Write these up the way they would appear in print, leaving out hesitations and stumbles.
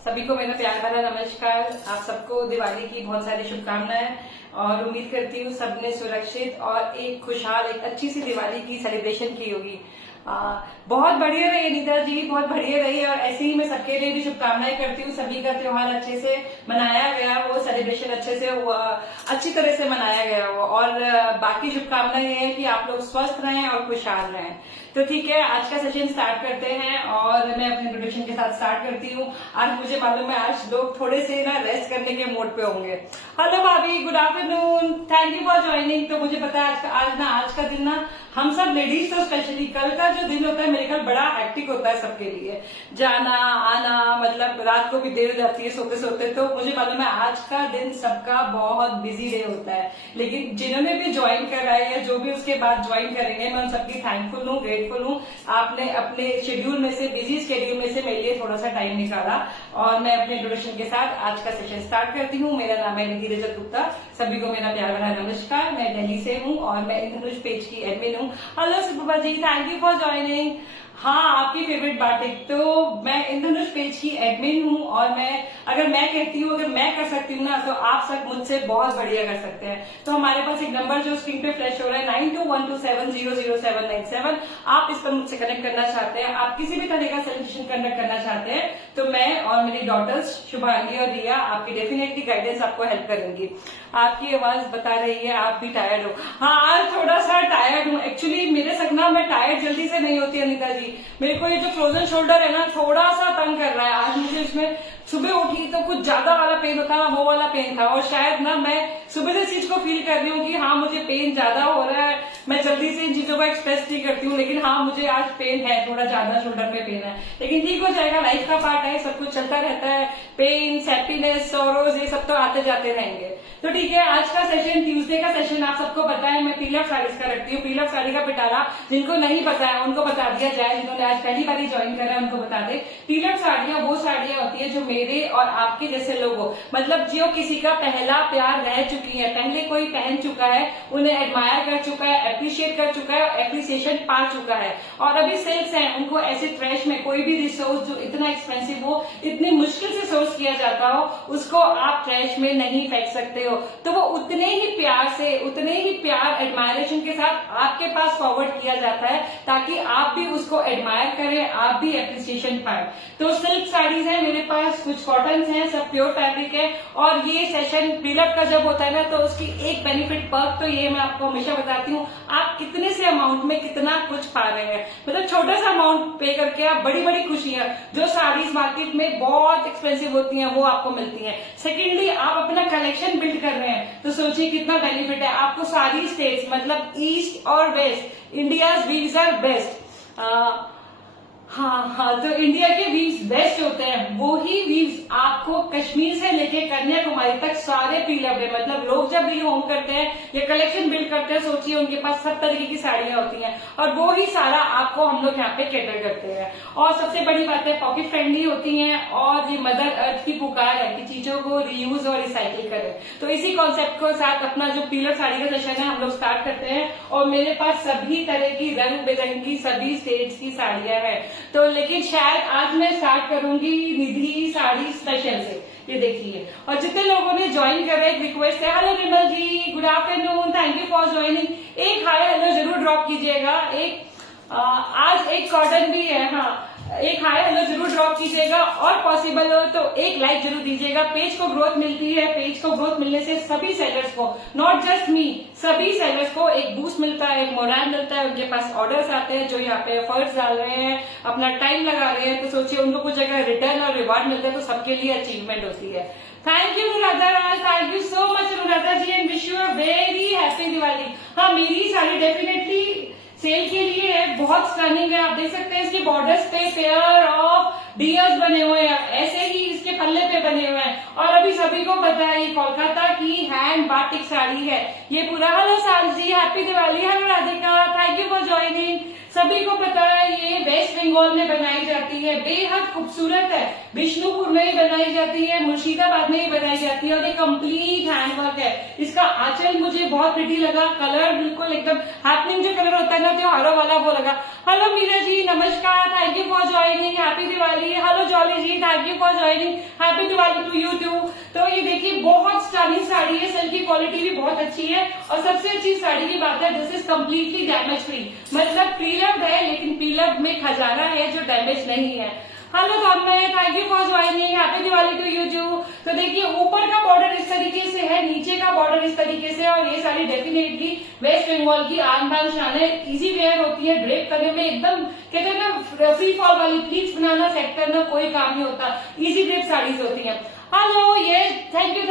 सभी को मेरा प्यार भरा नमस्कार। आप सबको दिवाली की बहुत सारी शुभकामनाएं और उम्मीद करती हूँ सबने सुरक्षित और एक खुशहाल एक अच्छी सी दिवाली की सेलिब्रेशन की होगी। बहुत बढ़िया रही नीता जी, बहुत बढ़िया रही और ऐसे ही मैं सबके लिए भी शुभकामनाएं करती हूँ। सभी का त्योहार अच्छे से मनाया गया, वो सेलिब्रेशन अच्छे से हुआ, अच्छी तरह से मनाया गया हो और बाकी शुभकामनाएं ये है कि आप लोग स्वस्थ रहें और खुशहाल रहें। तो ठीक है, आज का सेशन स्टार्ट करते हैं और मैं अपने इंट्रोडक्शन के साथ स्टार्ट करती हूँ। आज मुझे मालूम है आज लोग थोड़े से ना रेस्ट करने के मोड पे होंगे। हेलो भाभी, good afternoon, thank you for joining. तो मुझे पता है आज का दिन ना हम सब लेडीज तो स्पेशली कल का जो दिन होता है मेरे ख्याल बड़ा हेक्टिक होता है सबके लिए, जाना आना, मतलब रात को भी देर हो जाती है सोते सोते। तो मुझे मालूम है आज का दिन सबका बहुत बिजी डे होता है, लेकिन जिन्होंने भी ज्वाइन करा है या जो भी उसके बाद ज्वाइन करेंगे मैं उन सबकी थैंकफुल हूँ, ग्रेटफुल हूँ। आपने अपने शेड्यूल में से, बिजी शेड्यूल में से मेरे लिए थोड़ा सा टाइम निकाला और मैं अपने इंट्रोडक्शन के साथ आज का सेशन स्टार्ट करती हूँ। मेरा नाम है निधि रजत गुप्ता। सभी को मेरा प्यार भरा नमस्कार। मैं दिल्ली से हूँ और मैं इंद्रधनुष पेज की एडमिन हूँ। हेलो सुबह जी, थैंक यू फॉर ज्वाइनिंग। हाँ, आपकी फेवरेट बात है तो मैं इंद्रधनुष पेज की एडमिन हूँ और अगर मैं कहती हूँ, अगर मैं कर सकती हूँ ना तो आप सब मुझसे बहुत बढ़िया कर सकते हैं। तो हमारे पास एक नंबर जो स्क्रीन पे फ्लैश हो रहा है 9212700797। आप इस पर मुझसे कनेक्ट करना चाहते हैं, आप किसी भी तरह का सेलिब्रेशन कंडक्ट करना चाहते हैं तो मैं और मेरी डॉटर्स शुभांगी और रिया आपकी डेफिनेटली गाइडेंस आपको हेल्प करेंगी। आपकी आवाज बता रही है आप भी टायर्ड हो। हाँ, आज थोड़ा सा टायर्ड हूँ एक्चुअली। मेरे सकना मैं टायर्ड जल्दी से नहीं होती अनिता जी। मेरे को ये जो फ्रोजन शोल्डर है ना थोड़ा सा तंग कर रहा है। आज मुझे इसमें सुबह उठी तो कुछ ज्यादा वाला पेन होता है, वो वाला पेन था और शायद ना मैं सुबह से इस चीज को फील कर रही हूँ कि हाँ मुझे पेन ज्यादा हो रहा है। मैं जल्दी से इन चीजों को एक्सप्रेस नहीं करती हूँ, लेकिन हाँ मुझे आज पेन है, थोड़ा ज्यादा शोल्डर में पेन है, लेकिन ठीक हो जाएगा। लाइफ का पार्ट है, सब कुछ चलता रहता है। पेन, हैप्पीनेस, सॉरोज ये सब तो आते जाते रहेंगे। तो ठीक है, आज का सेशन ट्यूसडे का सेशन आप सबको पता है मैं पीलर साड़ीज का रखती हूँ। पीलर साड़ी का पिटारा जिनको नहीं पता है उनको बता दिया जाए, जिन्होंने आज पहली बार ज्वाइन करा है उनको बता दे। पीलर साड़ियां वो साड़ियां होती है जो मेरे और आपके जैसे लोगों, मतलब जो किसी का पहला प्यार रह चुकी है, पहले कोई पहन चुका है, उन्हें एडमायर कर चुका है, एप्रिशिएट कर चुका है, एप्रिसिएशन पा चुका है और अभी सेल्स है उनको ऐसे ट्रैश में कोई भी रिसोर्स जो इतना एक्सपेंसिव हो, इतनी मुश्किल से सोर्स किया जाता हो, उसको आप ट्रैश में नहीं फेंक सकते हो। तो वो उतने ही प्यार से, उतने ही प्यार एडमायरेशन के साथ आपके पास फॉरवर्ड किया जाता है ताकि आप भी उसको एडमायर करें, आप भी एप्रिसिएशन पाए। तो सिल्क साड़ीज है मेरे पास, कुछ कॉटन है, सब प्योर फैब्रिक है। और ये सेशन प्रीलअप का जब होता है ना तो उसकी एक बेनिफिट पर्क तो ये मैं आपको हमेशा बताती हूँ, आप कितने से अमाउंट में कितना कुछ पा रहे हैं। मतलब छोटा सा अमाउंट पे करके आप बड़ी बड़ी खुशियां जो साड़ीज मार्केट में बहुत एक्सपेंसिव होती हैं वो आपको मिलती हैं। सेकेंडली आप अपना कलेक्शन बिल्ड कर रहे हैं तो सोचिए कितना बेनिफिट है आपको। सारी स्टेट्स मतलब ईस्ट और west, India's weaves are best. हाँ, तो इंडिया के वीव्स बेस्ट होते हैं, वो ही वीव्स आपको कश्मीर से लेके कन्याकुमारी तक सारे पीलअप है। मतलब लोग जब भी होम करते हैं या कलेक्शन बिल्ड करते हैं, सोचिए उनके पास सब तरीके की साड़ियां होती हैं और वो ही सारा आपको हम लोग यहाँ पे कैटर करते हैं। और सबसे बड़ी बात है पॉकेट फ्रेंडली होती हैं और ये मदर अर्थ की पुकार है कि चीजों को रीयूज और रिसाइकिल करें। तो इसी कॉन्सेप्ट के साथ अपना जो पीलर साड़ी का सेशन है हम लोग स्टार्ट करते हैं और मेरे पास सभी तरह की रंग बिरंगी सभी स्टेट्स की साड़ियां हैं। तो लेकिन शायद आज मैं स्टार्ट करूंगी निधि साड़ी स्पेशल से, ये देखिए। और जितने लोगों ने ज्वाइन कर रहे, एक रिक्वेस्ट है। Hello Vimal ji, good afternoon, thank you for joining. एक हाय हेलो जरूर ड्रॉप कीजिएगा। आज एक कॉटन भी है, हाँ, एक हाय हेलो जरूर ड्रॉप कीजिएगा और पॉसिबल हो तो एक लाइक जरूर दीजिएगा। पेज को ग्रोथ मिलती है, पेज को ग्रोथ मिलने से सभी सेलर्स को, नॉट जस्ट मी, सभी सेलर्स को एक बूस्ट मिलता है, एक मोराल मिलता है। उनके पास ऑर्डर्स आते हैं जो यहाँ पे एफर्ट्स डाल रहे हैं, अपना टाइम लगा रहे हैं, तो सोचिए उनको कुछ जगह रिटर्न और रिवार्ड मिलता है तो सबके लिए अचीवमेंट होती है। Thank you Anuradha Raj, thank you so much Anuradha ji and wish you a very happy Diwali. हाँ, मेरी साड़ी डेफिनेटली सेल के लिए है, बहुत स्टनिंग है। आप देख सकते हैं इसके बॉर्डर्स पे पेयर ऑफ डियर्स बने हुए हैं, ऐसे ही इसके पल्ले पे बने हुए हैं। और अभी सभी को पता है ये कोलकाता की हैंड बाटिक साड़ी है ये पूरा। हेलो साल जी, happy Diwali. Hello Radhika, thank you for joining. सभी को पता है ये वेस्ट बंगाल में बनाई जाती है, बेहद खूबसूरत है। विष्णुपुर में ही बनाई जाती है, मुर्शिदाबाद में ही बनाई जाती है और ये कंप्लीट हैंडवर्क है। इसका आंचल मुझे बहुत प्रिटी लगा, कलर बिल्कुल एकदम हैपनिंग जो कलर होता है ना त्योहारों वाला वो लगा। हेलो मीरा जी, नमस्कार, thank you for joining, happy Diwali. Hello Jolly ji, thank you for joining, happy Diwali to you too. तो ये देखिए बहुत स्टाइलिश साड़ी है, सिल्क की क्वालिटी भी बहुत अच्छी है और सबसे अच्छी साड़ी की बात है this is completely damage free, मतलब प्रीलव्ड है लेकिन प्रीलव्ड में खजाना है जो डैमेज नहीं है। Hello Tanmay, thank you for joining, happy Diwali to you too. तो देखिए ऊपर का बॉर्डर इस तरीके से है, नीचे का बॉर्डर इस तरीके से, और ये साड़ी डेफिनेटली वेस्ट बंगाल की आन बान शान है, इजी वेयर होती है, ड्रेप करने में एकदम कहते हैं ना फ्री फॉल वाली, प्लीट्स बनाना सेट करना कोई काम नहीं होता, इजी ड्रेप साड़ीज होती है। हेलो ये thank you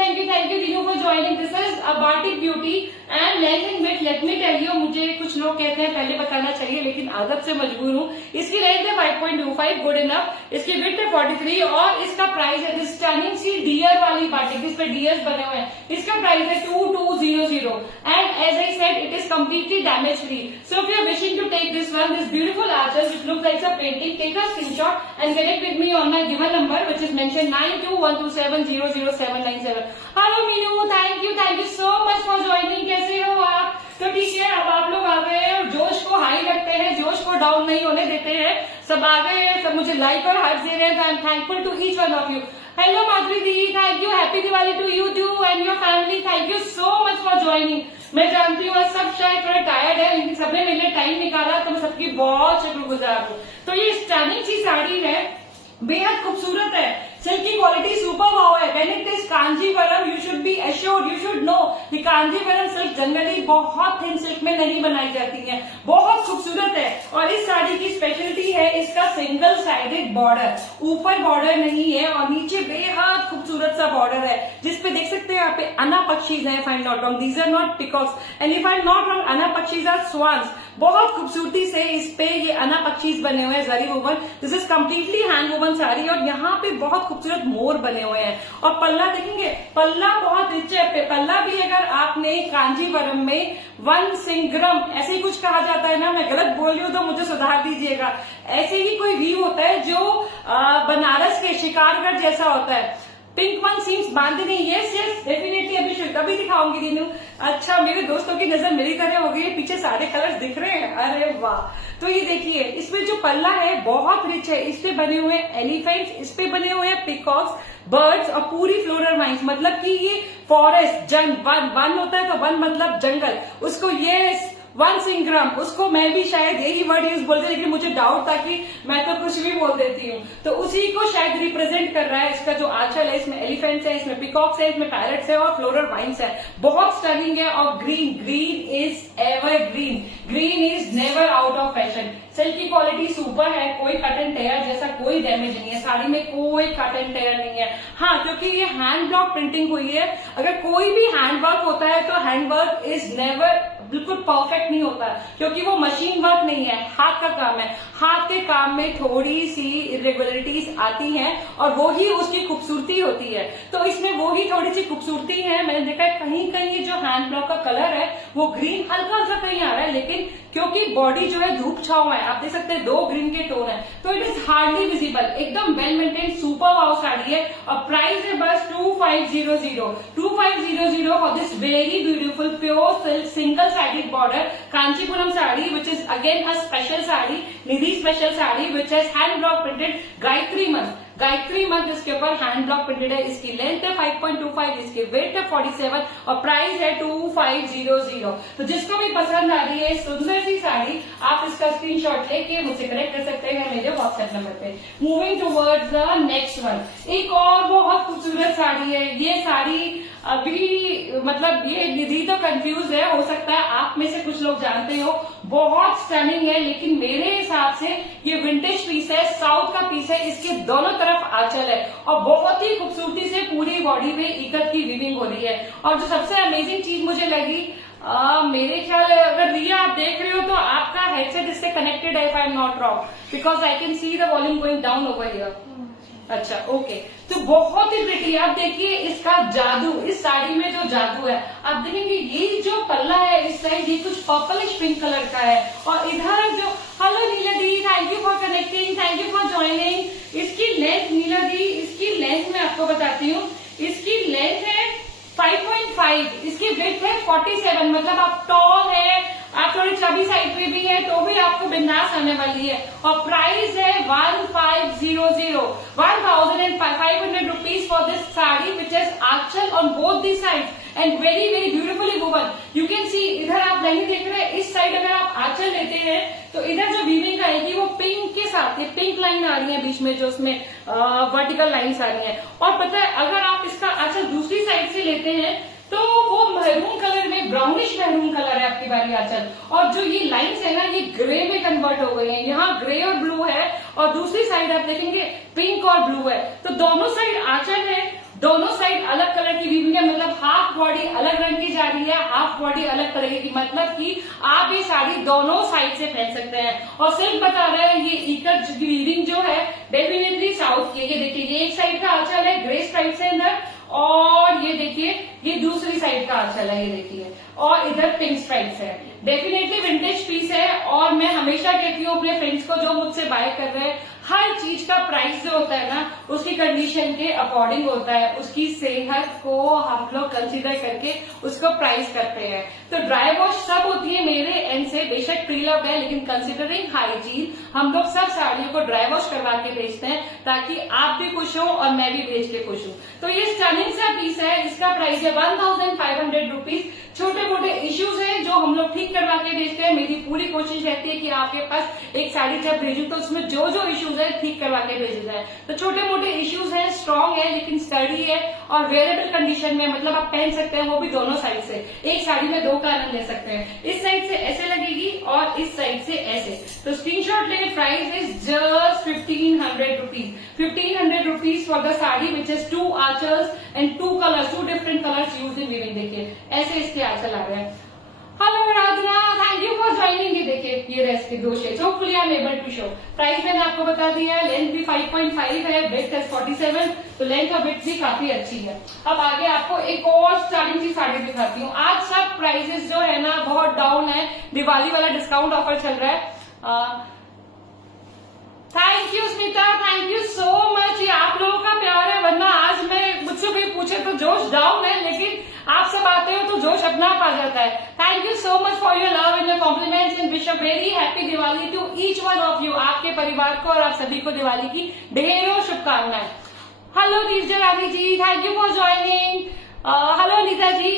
Dinu for joining. This is a batik beauty and length and width, let me tell you, मुझे कुछ लोग कहते हैं पहले बताना चाहिए लेकिन आदत से मजबूर हूँ। इसकी लेंथ है 5.25, गुड इनफ, इसकी विड्थ है 43 और इसका प्राइस है दिस स्टनिंग सी डियर वाली बाटिक, जिस पे डियर्स बने हुए हैं, इसका प्राइस है 2200 and as I said it is completely damage free. So if you are wishing to take this one, this beautiful archers which looks like a painting, take a screenshot and connect with me on my given number which is mentioned 9212700797। Hello Meenu, thank you so much for joining. कैसे हो आप? तो ठीक है, अब आप लोग आ गए हैं और जोश को हाई रखते हैं, जोश को डाउन नहीं होने देते हैं, सब आ गए हैं, सब मुझे लाइक और हार्ट दे रहे हैं, I am thankful to each one of you. Hello Madhuri di, thank you, happy Diwali to you too and your family, thank you so much for joining. मैं जानती हूँ सब शायद थोड़ा टायर्ड है लेकिन सबने मेरे लिए टाइम निकाला तो मैं सबकी बहुत शुक्रगुजार हूँ। तो ये स्टनिंग सी साड़ी है, बेहद खूबसूरत है, सिल्क की क्वालिटी सुपर वाव है। When it is Kanjeevaram you should be assured, you should know कि कांजीवरम सिल्क जनरली बहुत थिन सिल्क में नहीं बनाई जाती है, बहुत खूबसूरत है। और इस साड़ी की स्पेशलिटी है इसका सिंगल साइडेड बॉर्डर, ऊपर बॉर्डर नहीं है और नीचे बेहद खूबसूरत सा बॉर्डर है जिसपे देख सकते हैं यहाँ पे अना पक्षीज है, if I am not wrong, these are not peacocks and if I am not wrong अना पक्षीज आर स्वान्स। बहुत खूबसूरती से इस पे ये अना पक्षीज बने हुए हैं, zari woven, this is completely hand woven sari और यहाँ पे बहुत खूबसूरत मोर बने हुए हैं। और पल्ला देखेंगे, पल्ला बहुत रिच है, पल्ला भी अगर आपने कांजीवरम में 1 सिंग्रम ऐसे ही कुछ कहा जाता है ना, मैं गलत बोल रही हूँ तो मुझे सुधार दीजिएगा, ऐसे ही कोई व्यू होता है जो बनारस के शिकारगढ़ जैसा होता है। पिंक वन सीम्स बांधनी, यस डेफिनेटली अभी दिखाऊंगी दीनू। अच्छा मेरे दोस्तों की नजर मेरी तरह हो गई है, पीछे सारे कलर्स दिख रहे हैं, अरे वाह। तो ये देखिए इसमें जो पल्ला है बहुत रिच है, इस पे बने हुए एलिफेंट्स, इस पे बने हुए पिकॉक्स, बर्ड्स और पूरी फ्लोरल लाइन्स, मतलब कि ये फॉरेस्ट वन होता है तो वन मतलब जंगल, उसको ये 1 सिंग्रम, उसको मैं भी शायद यही वर्ड यूज बोलते लेकिन मुझे डाउट था कि मैं तो कुछ भी बोल देती हूँ, तो उसी को शायद रिप्रेजेंट कर रहा है। इसका जो आंचल है इसमें एलिफेंट्स है, इसमें पिकॉक्स है, इसमें पैरट्स है और फ्लोरल वाइन्स है, बहुत स्टनिंग है। और green is ever green is never out of fashion. Silk की क्वालिटी सुपर है, कोई कट एंड टेयर जैसा कोई डैमेज नहीं है, साड़ी में कोई कट एंड टेयर नहीं है। हाँ, क्योंकि ये हैंड ब्लॉक प्रिंटिंग हुई है, अगर कोई भी हैंड वर्क होता है तो हैंड वर्क इज नेवर बिल्कुल परफेक्ट नहीं होता क्योंकि वो मशीन वर्क नहीं है, हाथ का काम है, हाथ के काम में थोड़ी सी इरेगुलरिटीज आती हैं और वो ही उसकी खूबसूरती होती है। तो इसमें वो ही थोड़ी सी खूबसूरती है। मैंने देखा है कहीं कहीं जो हैंड ब्लॉक का कलर है वो ग्रीन हल्का हल्का कहीं आ रहा है, लेकिन क्योंकि बॉडी जो है धूप छाव है, आप देख सकते हैं 2 ग्रीन के टोन है, तो इट इज हार्डली विजिबल, एकदम वेल मेंटेन सुपर वाव साड़ी है। और प्राइस है बस 2500 for this very beautiful pure silk single sided border Kanchipuram sari, which is again a special sari, Nidhi special sari, which is hand block printed Gayatri मंत्र इसके ऊपर हैंड ब्लॉक प्रिंटेड है। इसकी लेंथ है 5.25, इसकी वेट है 47 और प्राइस है 2500। तो जिसको भी पसंद आ रही है सुंदर सी साड़ी, आप इसका स्क्रीनशॉट लेके मुझसे कनेक्ट कर सकते हैं मेरे व्हाट्सएप नंबर पे। Moving towards the next one, एक और बहुत खूबसूरत साड़ी है। ये साड़ी अभी मतलब ये निधि तो कंफ्यूज है, हो सकता है आप में से कुछ लोग जानते हो, बहुत स्टनिंग है, लेकिन मेरे हिसाब से ये विंटेज पीस है, साउथ का पीस है, इसके दोनों तरफ आंचल है और बहुत ही खूबसूरती से पूरी बॉडी में इकत की वीविंग हो रही है। और जो सबसे अमेजिंग चीज मुझे लगी, मेरे ख्याल अगर रिया आप देख रहे हो तो आपका हेडसेट इससे कनेक्टेड है, if I am not wrong, because I can see the volume going down over here. अच्छा ओके, तो बहुत ही प्रिटी, आप देखिए इसका जादू, इस साड़ी में जो जादू है आप देखेंगे, ये जो पल्ला है इस साइड ये कुछ पर्पलिश पिंक कलर का है और इधर जो, hello Neela the, thank you for connecting, thank you for joining. इसकी लेंथ नीला दी, इसकी लेंथ मैं आपको बताती हूँ, इसकी लेंथ है 5.5, इसकी विड्थ है 47, मतलब आप टॉल है, आप थोड़ी चबी साइड पे भी है तो भी आपको बिंदास आने वाली है। और प्राइस है 1500 rupees for this sari which is aanchal on both the side and very very beautifully woven. You can see, इधर आप नहीं देख रहे, इस साइड अगर आप आंचल लेते हैं तो इधर जो वीविंग आएगी वो पिंक के साथ, ये पिंक लाइन आ रही है बीच में, जो उसमें वर्टिकल लाइंस आ रही है। और पता है अगर आप इसका आंचल दूसरी साइड से लेते हैं तो वो मैरून कलर में, ब्राउनिश मैरून कलर है आपकी बारी आंचल, और जो ये लाइंस है ना ये ग्रे में कन्वर्ट हो गई है। यहाँ ग्रे और ब्लू है और दूसरी साइड आप देखेंगे पिंक और ब्लू है। तो दोनों साइड आंचल है, दोनों साइड अलग कलर की वीविंग है, मतलब हाफ बॉडी अलग रंग की जा रही है, हाफ बॉडी अलग तरह की, मतलब कि आप ये साड़ी दोनों साइड से पहन सकते हैं। और सिर्फ बता रहे हैं ये इकट वीविंग जो है डेफिनेटली साउथ की। ये देखिए ये एक साइड का आंचल है ग्रे स्ट्राइप से अंदर, और ये देखिए ये दूसरी साइड का आंचल है, ये देखिए, और इधर पिंक स्ट्राइप्स है। डेफिनेटली विंटेज पीस है। और मैं हमेशा कहती हूँ अपने फ्रेंड्स को जो मुझसे बाय कर रहे हैं, हर चीज का प्राइस जो होता है ना उसकी कंडीशन के अकॉर्डिंग होता है, उसकी सेहत को हम लोग कंसीडर करके उसको प्राइस करते हैं। तो ड्राई वॉश सब होती है मेरे एंड से, बेशक प्री लव्ड है, लेकिन कंसीडरिंग हाइजीन हम लोग सब साड़ियों को ड्राई वॉश करवा के बेचते हैं ताकि आप भी खुश हो और मैं भी बेच के खुश हूँ। तो ये स्टनिंग सा पीस है, इसका प्राइस है 1500 रुपीज। छोटे मोटे इश्यूज हैं जो हम लोग ठीक करवा के भेजते हैं। मेरी पूरी कोशिश रहती है कि आपके पास एक साड़ी जब भेजूं तो उसमें जो जो इश्यूज है ठीक करवा के भेजा जाए। तो छोटे मोटे इश्यूज हैं, स्ट्रॉन्ग है लेकिन स्टडी है और वेयरेबल कंडीशन में, मतलब आप पहन सकते हैं, वो भी दोनों साइड से। एक साड़ी में दो का आनंद ले सकते हैं, इस साइड से ऐसे लगेगी और इस साइड से ऐसे। तो स्क्रीनशॉट लेके, price is just 1500 rupees. 1500 rupees for the sari which is 2 आंचल्स and 2 colours, 2 different colours use in weaving. देखिए ऐसे इसके आंचल आ रहे हैं। Hello Radhna, thank you for joining. ये देखिए ये रहे इसके 2 shades, hopefully I am able to show. Price मैंने आपको बता दिया है, लेंथ भी 5.5 है, ब्रेथ है 47, तो लेंथ और ब्रेथ भी काफी अच्छी है। अब आगे आपको एक और स्टार्टिंग सी साड़ी दिखाती हूँ। आज सब प्राइसेस जो है ना बहुत डाउन है, दिवाली वाला डिस्काउंट ऑफर चल रहा है। Thank you Smita, thank you so much. ये आप लोगों का प्यार है, वरना आज मैं मुझसे कोई पूछे तो जोश डाउन है, लेकिन आप सब आते हो तो जोश अपना आप आ जाता है। Thank you so much for your love and your compliments and wish a very happy Diwali to each one of you. आपके परिवार को और आप सभी को दिवाली की ढेरों शुभकामनाएं। Hello Neerja Rani ji, thank you for joining. Hello Neeta ji.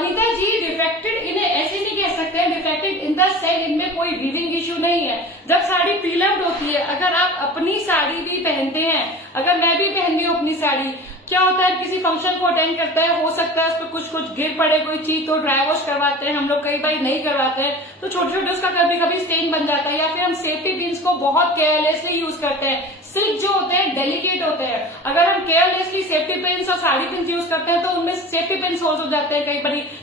Neeta ji, defected इन्हें ऐसे नहीं कह सकते हैं, डिफेक्टेड इन द सेंस इनमें कोई वीविंग इश्यू नहीं है। जब साड़ी प्रीलव्ड होती है, अगर आप अपनी साड़ी भी पहनते हैं, अगर मैं भी पहन रही हूँ अपनी साड़ी, क्या होता है किसी फंक्शन को अटेंड करता है, हो सकता है उस पर कुछ कुछ गिर पड़े कोई चीज, तो ड्राई वॉश करवाते हैं हम लोग, कई बार नहीं करवाते हैं, तो छोटे छोटे उसका कभी कभी स्टेन बन जाता है, या फिर हम सेफ्टी पिन्स को बहुत केयरलेसली यूज करते हैं। सिल्क जो होते हैं डेलिकेट होते हैं, अगर हम केयरलेसली सेफ्टी पिन्स और साड़ी पिन्स यूज करते हैं तो उनमें सेफ्टी पिन्स होल्ड हो जाते हैं,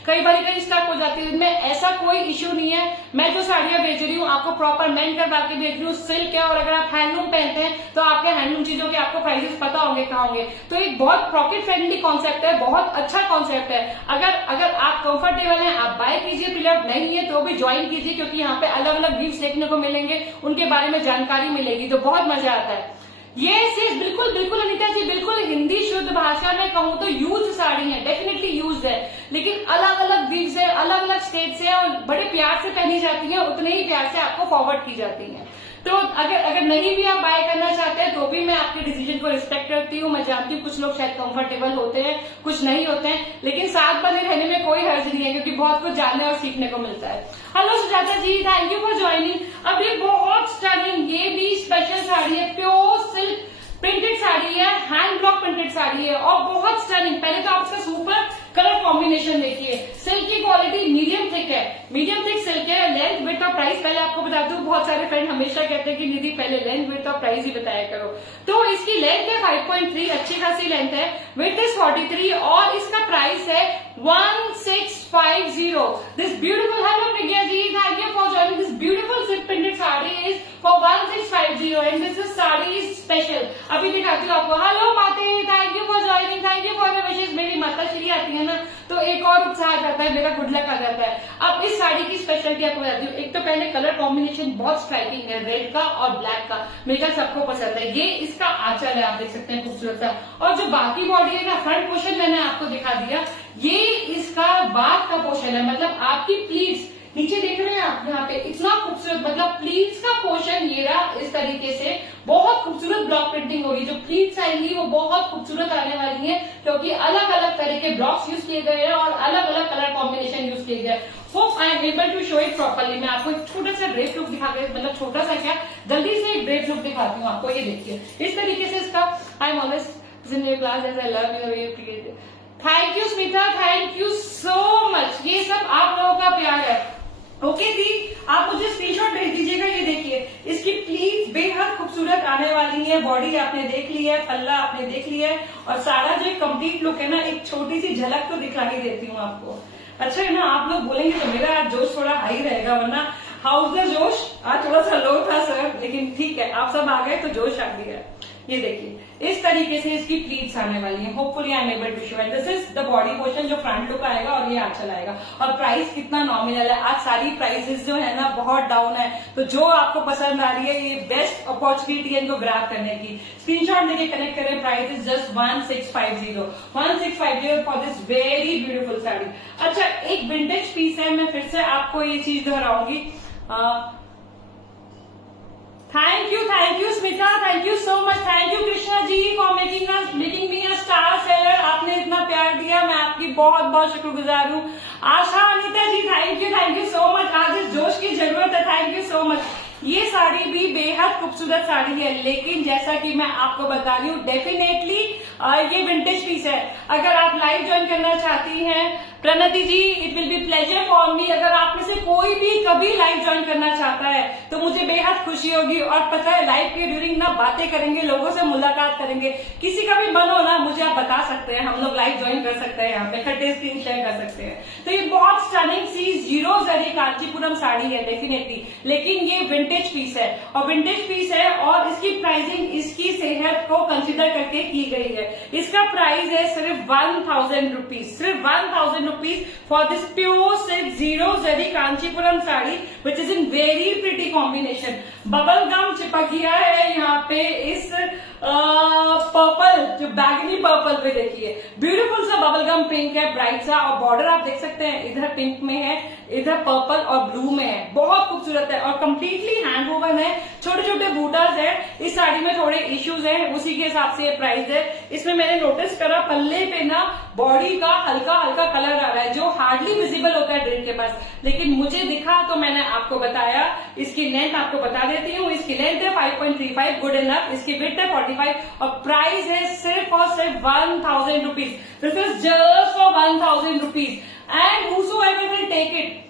कई बारी स्टक हो जाती है। इनमें ऐसा कोई इश्यू नहीं है। मैं जो साड़ियां बेच रही हूँ आपको प्रॉपर मेंट करवा के बेच रही हूँ, सिल्क है, और अगर आप हैंडलूम पहनते हैं तो आपके हैंडलूम चीजों के आपको प्राइसेस पता होंगे कहाँ होंगे। तो एक बहुत पॉकेट फ्रेंडली कॉन्सेप्ट है, बहुत अच्छा कॉन्सेप्ट है। अगर आप कंफर्टेबल हैं आप बाय कीजिए, प्रीलव्ड नहीं है तो भी ज्वाइन कीजिए, क्योंकि यहाँ पे अलग अलग गिफ्ट देखने को मिलेंगे, उनके बारे में जानकारी मिलेगी, तो बहुत मजा आता है। ये बिल्कुल बिल्कुल अनिता जी, बिल्कुल हिंदी शुद्ध भाषा में कहूँ तो यूज साड़ी है, डेफिनेटली यूज है, लेकिन अलग अलग वीव्स है, अलग अलग स्टेट से, और बड़े प्यार से पहनी जाती है, उतने ही प्यार से आपको फॉरवर्ड की जाती है। तो अगर नहीं भी आप बाय करना चाहते हैं तो भी मैं आपके डिसीजन को रिस्पेक्ट करती हूँ। मैं जानती हूँ कुछ लोग शायद कंफर्टेबल होते हैं, कुछ नहीं होते हैं, लेकिन साथ बने रहने में कोई हर्ज नहीं है, क्योंकि बहुत कुछ जानने और सीखने को मिलता है। Hello Sujata ji, thank you for joining. अब ये बहुत स्टनिंग, ये भी स्पेशल साड़ी है, प्योर सिल्क प्रिंटेड साड़ी है, हैंड ब्लॉक प्रिंटेड साड़ी है और बहुत स्टनिंग। पहले तो आप इसका सुपर कलर कॉम्बिनेशन देखिए, सिल्क की क्वालिटी मीडियम थिक है, मीडियम थिक सिल्क है। लेंथ विड्थ और प्राइस पहले आपको बता दूं, बहुत सारे फ्रेंड हमेशा कहते हैं कि निधि पहले लेंथ विड्थ और प्राइस ही बताया करो। तो इसकी लेंथ है 5.3, अच्छी खासी लेंथ है, विड्थ इज 43 और इसका प्राइस है 1650। This beautiful, hello Pragya ji, thank you for joining. This beautiful silk printed sari is for 1650 and this is sari is special. अभी दिखाती हूँ आपको। हेलो माते, thank you for joining, thank you for the विशेष। मेरी माता श्री आती है ना तो एक और उत्साह आ जाता है, मेरा गुड लक आ जाता है। अब इस साड़ी की स्पेशलिटी आपको बताती हूँ। एक तो पहले कलर कॉम्बिनेशन बहुत स्ट्राइकिंग है, रेड का और ब्लैक का, मेरे ख्याल सबको पसंद है। ये इसका आंचल है, आप देख सकते हैं खूबसूरत सा, और जो बाकी बॉडी है ना, फ्रंट पोर्शन मैंने आपको दिखा दिया, ये इसका बाद का पोर्शन है, मतलब आपकी प्लीट्स, नीचे देख रहे हैं आप यहाँ पे इतना खूबसूरत, मतलब प्लीट्स का पोर्शन ये रहा इस तरीके से, बहुत खूबसूरत ब्लॉक प्रिंटिंग होगी। जो प्लीट्स आएंगी वो बहुत खूबसूरत आने वाली है, क्योंकि अलग अलग तरह के ब्लॉक्स यूज किए गए हैं और अलग अलग कलर कॉम्बिनेशन यूज किए गए। Hope I am able to show it properly. मैं आपको एक छोटा सा ड्रेप लुक दिखा के, मतलब छोटा सा क्या, जल्दी से एक ड्रेप लुक दिखाती हूँ आपको। ये देखिए इस तरीके से इसका, I am always in your class as I love your way creative. Thank you Smita, thank you so much. ये सब आप लोगों का प्यार है। ओके दी, आप मुझे स्क्रीनशॉट भेज दीजिएगा। ये देखिए इसकी प्लीज बेहद खूबसूरत आने वाली है। बॉडी आपने देख ली है, पल्ला आपने देख लिया है, और सारा जो कंप्लीट लुक है ना, एक छोटी सी झलक तो दिखा ही देती हूँ आपको। अच्छा है ना, आप लोग बोलेंगे तो मेरा आज जोश थोड़ा हाई रहेगा, वरना हाउस द जोश आज थोड़ा सा लो था सर, लेकिन ठीक है, आप सब आ गए तो जोश आ गया। ये देखिए इस तरीके से इसकी प्लीट्स आने वाली है। Hopefully I am able to show. This is the body portion जो फ्रंट लुक आएगा, और ये आंचल आएगा। और प्राइस कितना नॉमिनल है, आज सारी प्राइसेस जो है ना बहुत डाउन है, तो जो आपको पसंद आ रही है ये बेस्ट अपॉर्चुनिटी है इनको ग्रैब करने की। स्क्रीनशॉट लेके कनेक्ट करें। Price is just 1650 for this very beautiful sari. अच्छा, एक विंटेज पीस है, मैं फिर से आपको ये चीज दोहराऊंगी। Thank you Smita, thank you so much. Thank you Krishna ji for making me a star seller. आपने इतना प्यार दिया, मैं आपकी बहुत बहुत शुक्रगुजार हूँ। आशा अनीता जी थैंक यू सो मच। आज इस जोश की जरूरत है, थैंक यू सो मच। ये साड़ी भी बेहद खूबसूरत साड़ी है, लेकिन जैसा कि मैं आपको बता रही हूँ, डेफिनेटली ये विंटेज पीस है। अगर आप लाइव ज्वाइन करना चाहती हैं Pranati ji, it will be pleasure for me. अगर आप में से कोई भी कभी लाइव ज्वाइन करना चाहता है तो मुझे बेहद खुशी होगी। और पता है, लाइव के ड्यूरिंग ना बातें करेंगे, लोगों से मुलाकात करेंगे। किसी का भी मन हो ना, मुझे आप बता सकते हैं, हम लोग लाइव ज्वाइन कर सकते हैं, यहाँ पे इकट्ठे स्क्रीन शेयर कर सकते हैं। तो ये बहुत स्टनिंग सी जीरो जरी कांचीपुरम साड़ी है डेफिनेटली, लेकिन ये विंटेज पीस है, और विंटेज पीस है, और इसकी प्राइसिंग इसकी सेहत को कंसिडर करके की गई है। इसका प्राइस है सिर्फ 1000 रुपीज, सिर्फ 1000 rupees for this pure silk zero zari Kanchipuram sari which is in very pretty combination। Bubble gum चिपक गया है यहाँ पे इस पर्पल, जो बैगनी पर्पल पे देखिए, ब्यूटीफुल सा बबल गम पिंक है, ब्राइट सा, और बॉर्डर आप देख सकते हैं, इधर पिंक में है, इधर पर्पल और ब्लू में है। बहुत खूबसूरत है और कंप्लीटली हैंड वोवन है। छोटे छोटे बूटास है। इस साड़ी में थोड़े इश्यूज हैं, उसी के हिसाब से ये प्राइस है। इसमें मैंने नोटिस करा पल्ले पे ना बॉडी का हल्का हल्का कलर आ रहा है, जो हार्डली विजिबल होता है ड्रेस के पास, लेकिन मुझे दिखा तो मैंने आपको बताया। इसकी लेंथ आपको बता देती हूँ, इसकी लेंथ है 5.35, गुड इनफ। इसकी विड्थ है 45, और प्राइस है सिर्फ और सिर्फ 1000 rupees. This is just for 1000 rupees, and whosoever will take it.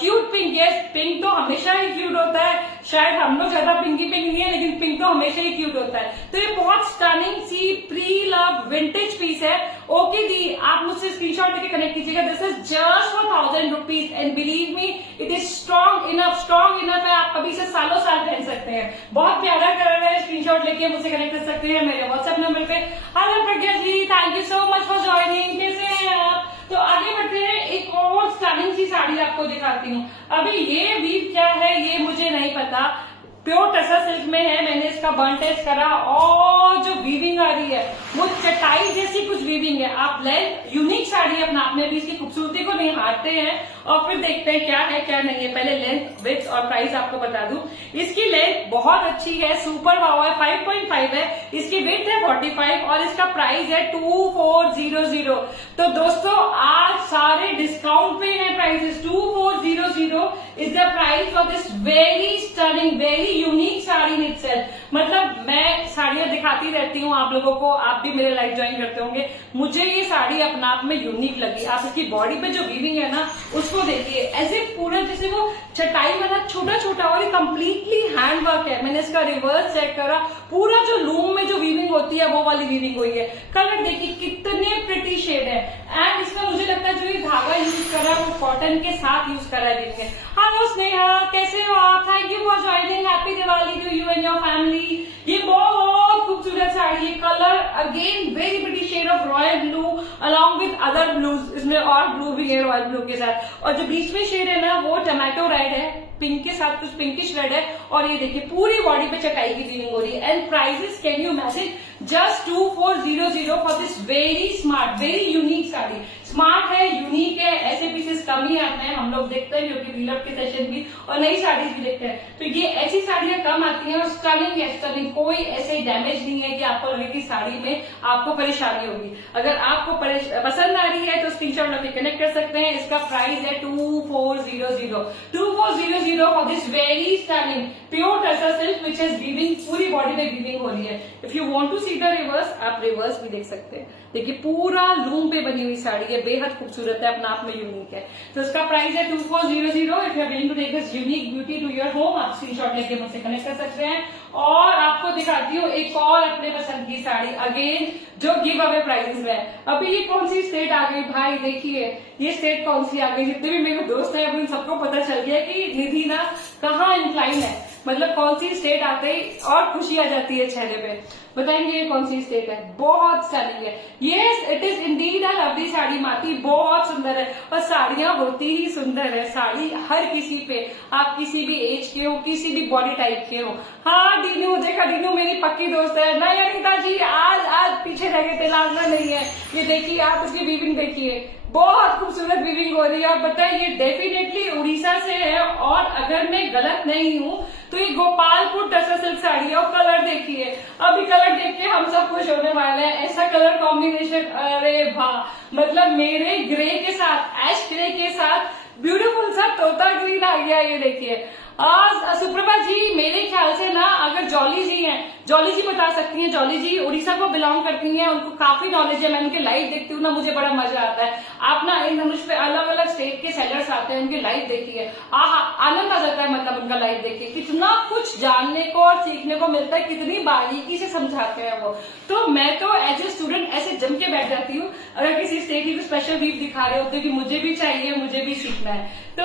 Cute pink, yes, pink तो हमेशा ही क्यूट होता है। शायद हम लोग ज्यादा पिंकी पिंक नहीं है, लेकिन पिंक तो हमेशा ही क्यूट होता है। तो ये बहुत स्टनिंग सी प्री लव विंटेज पीस है। ओके दी, आप मुझसे स्क्रीनशॉट लेके कनेक्ट कीजिएगा। This is just for 1000 rupees, and believe me it is strong enough है। आप कभी से सालों साल पहन सकते हैं। बहुत प्यारा कलर है। स्क्रीनशॉट लेके मुझसे कनेक्ट कर सकते हैं मेरे व्हाट्सएप नंबर पे। Hello Pragya ji, thank you so much for joining. कैसे हैं आप? तो आगे बढ़ते हैं, एक और स्टनिंग सी साड़ी आपको दिखाती हूँ। अभी ये वीव क्या है ये मुझे नहीं पता, प्योर टसर सिल्क में है। मैंने इसका बर्न टेस्ट करा, और जो वीविंग आ रही है वो चटाई जैसी कुछ वीविंग है। आप लेंथ यूनिक साड़ी है अपना, आपने भी इसकी खूबसूरती को नहीं हारते हैं, और फिर देखते हैं क्या है क्या नहीं है। पहले लेंथ, विड्थ और प्राइस आपको बता दूं। इसकी लेंथ बहुत अच्छी है, सुपर वाव है, 5.5 है। इसकी विड्थ है 45, और इसका प्राइस है 2400। तो दोस्तों आज सारे डिस्काउंट पे है prices. 2400 is the price for this very stunning, very unique sari in itself. मतलब मैं साड़ियां दिखाती रहती हूँ आप लोगों को, आप भी मेरे लाइव ज्वाइन करते होंगे। मुझे ये साड़ी अपना आप में यूनिक लगी। आप इसकी बॉडी पे जो वीविंग है ना, उसको देखिए, ऐसे पूरा जैसे वो चटाई वाला छोटा छोटा, और ये कम्प्लीटली हैंड वर्क है। मैंने इसका रिवर्स चेक करा, पूरा जो लूम में जो वीविंग होती है वो वाली वीविंग हुई है। कलर देखिए कितने प्रिटी शेड है, एंड इसका मुझे लगता है जो ये धागा यूज करा वो कॉटन के साथ यूज करा है। हेलो स्नेहा, कैसे हो आप? Thank you for joining. Happy Diwali to you and your family. ये बहुत खूबसूरत साड़ी है। Colour again very pretty shade of royal blue along with other blues. इसमें और ब्लू भी है रॉयल ब्लू के साथ, और जो बीच में शेड है ना वो टमाटो रेड है, पिंक के साथ कुछ पिंकिश रेड है। और ये देखिए पूरी बॉडी पे चटाई की वीविंग हो रही है। And prices can you imagine, just 2400 for this very smart, very unique sari, smart है, यूनिक है, ऐसे पीसेस कम ही आते हैं, हम लोग देखते हैं क्योंकि रीलअप के सेशन भी और नई साड़ीज भी देखते हैं, तो ये ऐसी साड़ियां कम आती हैं और स्टर्निंग है, स्टर्निंग, कोई ऐसे डैमेज नहीं है कि आपको लगे कि साड़ी में आपको परेशानी होगी। अगर आपको पसंद आ रही है तो स्क्रीनशॉट लेके कनेक्ट कर सकते हैं। इसका प्राइस है 2400 for this very stunning pure tussar silk which is weaving, पूरी बॉडी में वीविंग हो रही है। If you want to see the reverse, आप रिवर्स भी देख सकते हैं। देखिए पूरा लूम पे बनी हुई साड़ी है, बेहद खूबसूरत है, अपना आप में यूनिक है। तो इसका प्राइस है 2400। If you are willing to take this unique beauty to your home, आप स्क्रीनशॉट लेके मुझसे कनेक्ट कर सकते हैं। और आपको दिखाती हूँ एक और अपने पसंद की साड़ी, अगेन जो गिव अवे प्राइसेस है। अभी ये कौन सी स्टेट आ गई भाई, देखिए ये स्टेट कौन सी आ गई। जितने भी मेरे दोस्त हैं उन सबको पता चल गया कि निधि ना कहाँ इंक्लाइन है, मतलब कौन सी स्टेट आ गई और खुशी आ जाती है चेहरे पे। बताएंगे ये कौन सी स्टेट है, बहुत स्टनिंग है। Yes, it is indeed a lovely sari माती, बहुत सुंदर है और साड़ियां होती ही सुंदर है। साड़ी हर किसी पे, आप किसी भी एज के हो, किसी भी बॉडी टाइप के हो। हाँ डीनू, देखा डीनू मेरी पक्की दोस्त है। नहीं अनिता जी, आज पीछे रह गए थे, लाजना नहीं है। ये देखिए आप इसकी वीविंग देखिए, बहुत खूबसूरत वीविंग हो रही है। और बताइए ये डेफिनेटली उड़ीसा से है और अगर मैं गलत नहीं हूँ तो ये गोपालपुर टसर सिल्क साड़ी है। और कलर देखिए, अभी कलर देख के हम सब खुश होने वाले हैं। ऐसा कलर कॉम्बिनेशन, अरे वाह, मतलब मेरे ग्रे के साथ, ऐश ग्रे के साथ ब्यूटीफुल सा तोता ग्रीन आ गया। ये देखिए आज सुप्रभा जी, मेरे ख्याल से ना अगर जॉली जी हैं, जॉली जी बता सकती हैं, जॉली जी उड़ीसा को बिलोंग करती हैं, उनको काफी नॉलेज है। मैं उनके लाइव देखती हूँ ना, मुझे बड़ा मजा आता है। आप ना इन धनुष पे अलग अलग स्टेट के सेलर्स आते हैं, उनकी लाइव देखिए, आनंद आ जाता है। मतलब उनका लाइव देखिए कितना कुछ जानने को और सीखने को मिलता है, कितनी बारीकी से समझाते हैं वो। तो मैं तो एज ए स्टूडेंट ऐसे जम के बैठ जाती हूँ। अगर किसी स्टेट की स्पेशल वीव दिखा रहे होते कि मुझे भी चाहिए, मुझे भी सीखना है। तो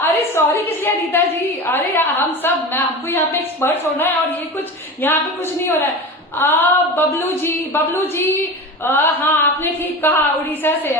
अरे सॉरी किस लिए रीता जी, अरे हम सब, मैं हमको यहाँ पे एक्सपर्ट होना है और ये कुछ यहाँ पे कुछ नहीं हो रहा है। बबलू जी, हाँ आपने ठीक कहा, उड़ीसा से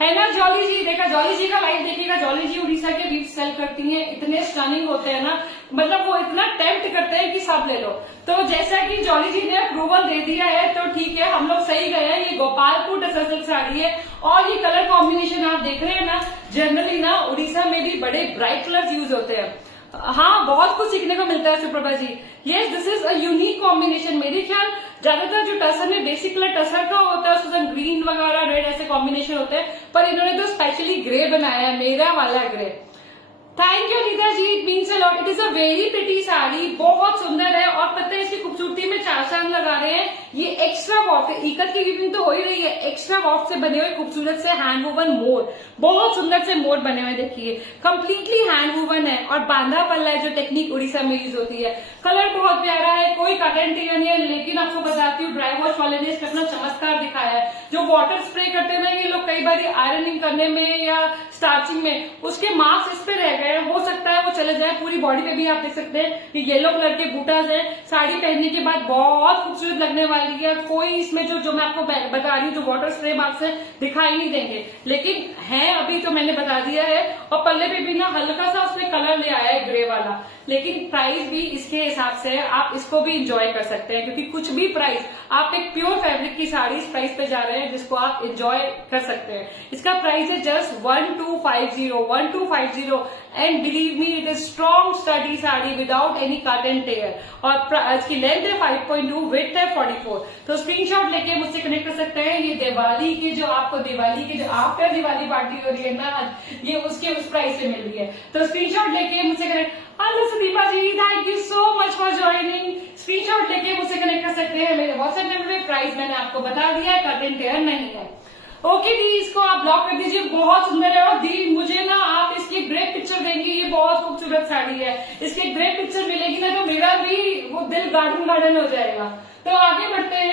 है ना जॉली जी। देखा जॉली जी का लाइव देखिएगा, जॉली जी उड़ीसा के वीव सेल करती हैं, इतने स्टनिंग होते हैं ना, मतलब वो इतना टेम्प्ट करते हैं कि सब ले लो। तो जैसा कि जॉली जी ने अप्रूवल दे दिया है तो ठीक है, हम लोग सही गए हैं। ये गोपालपुर टसर सिल्क साड़ी है और ये कलर कॉम्बिनेशन आप देख रहे हैं ना, जनरली ना उड़ीसा में भी बड़े ब्राइट कलर्स यूज होते हैं। हाँ बहुत कुछ सीखने को मिलता है Suprabha ji. Yes, this is a unique combination. मेरे ख्याल ज्यादातर जो टसर में बेसिक कलर टसर का होता है उसके साथ ग्रीन वगैरह रेड ऐसे कॉम्बिनेशन होते हैं, पर इन्होंने तो स्पेशली ग्रे बनाया है, मेरा वाला grey. Thank you Nita ji, it means a lot. It is a very pretty sari, बहुत सुंदर है। और पता है इसकी खूबसूरती में चार चांद लगा रहे हैं। ये एक्स्ट्रा वॉफ है, इकत की वीविंग तो हो ही रही है, एक्स्ट्रा वॉफ से बने हुए खूबसूरत से हैंड वूवन मोर, बहुत सुंदर से मोर बने हुए देखिए, कंप्लीटली हैंड वूवन है और बांधा पल्ला है जो टेक्निक उड़ीसा में यूज होती है। कलर बहुत प्यारा है, कोई कॉटन टी नहीं है, लेकिन आपको बताती हूँ ड्राई वॉश वाले ने इसका अपना चमत्कार दिखाया है। जो वाटर स्प्रे करते हैं ना ये लोग कई बार आयरनिंग करने में या स्टार्चिंग में, उसके मार्क्स इस पे रह गए, हो सकता है वो चले जाए। पूरी बॉडी पे भी आप देख सकते हैं कि येलो कलर के बूटास है। साड़ी पहनने के बाद बहुत खूबसूरत लगने वाली है। कोई इसमें जो मैं आपको बता रही हूँ जो वाटर स्प्रे मार्क्स है दिखाई नहीं देंगे, लेकिन है अभी तो मैंने बता दिया है। और पल्ले पे भी ना हल्का सा उसने कलर ले आया है ग्रे वाला, लेकिन प्राइस भी इसके हिसाब से है, आप इसको भी इंजॉय कर सकते हैं क्योंकि कुछ भी प्राइस, आप एक प्योर फैब्रिक की साड़ी इस प्राइस पे जा रहे हैं जिसको आप इंजॉय कर सकते हैं। इसका प्राइस है just 1250 and believe me it is strong study sari without any cut and tear. और इसकी लेंथ है 5.2, विड्थ है 44। तो स्क्रीनशॉट लेके मुझसे कनेक्ट कर सकते हैं। ये दिवाली के जो आपको दिवाली के जो आफ्टर दिवाली पार्टी हो रही है ना, ये उसके उस प्राइस से मिल रही है। तो स्क्रीनशॉट लेके मुझसे connect. Hello Sudipa ji, thank you so much for joining. Screenshot लेके मुझसे कनेक्ट कर सकते हैं। मेरे व्हाट्सएप नंबर पे प्राइस मैंने आपको बता दिया है, कट एंड टेयर नहीं है। ओके दी, इसको आप ब्लॉक कर दीजिए, बहुत सुंदर है। और दी मुझे ना आप इसकी ग्रेप पिक्चर देंगी, ये बहुत खूबसूरत साड़ी है। इसकी ग्रेप पिक्चर मिलेगी ना तो मेरा भी वो दिल गार्डन गार्डन हो जाएगा। तो आगे बढ़ते हैं।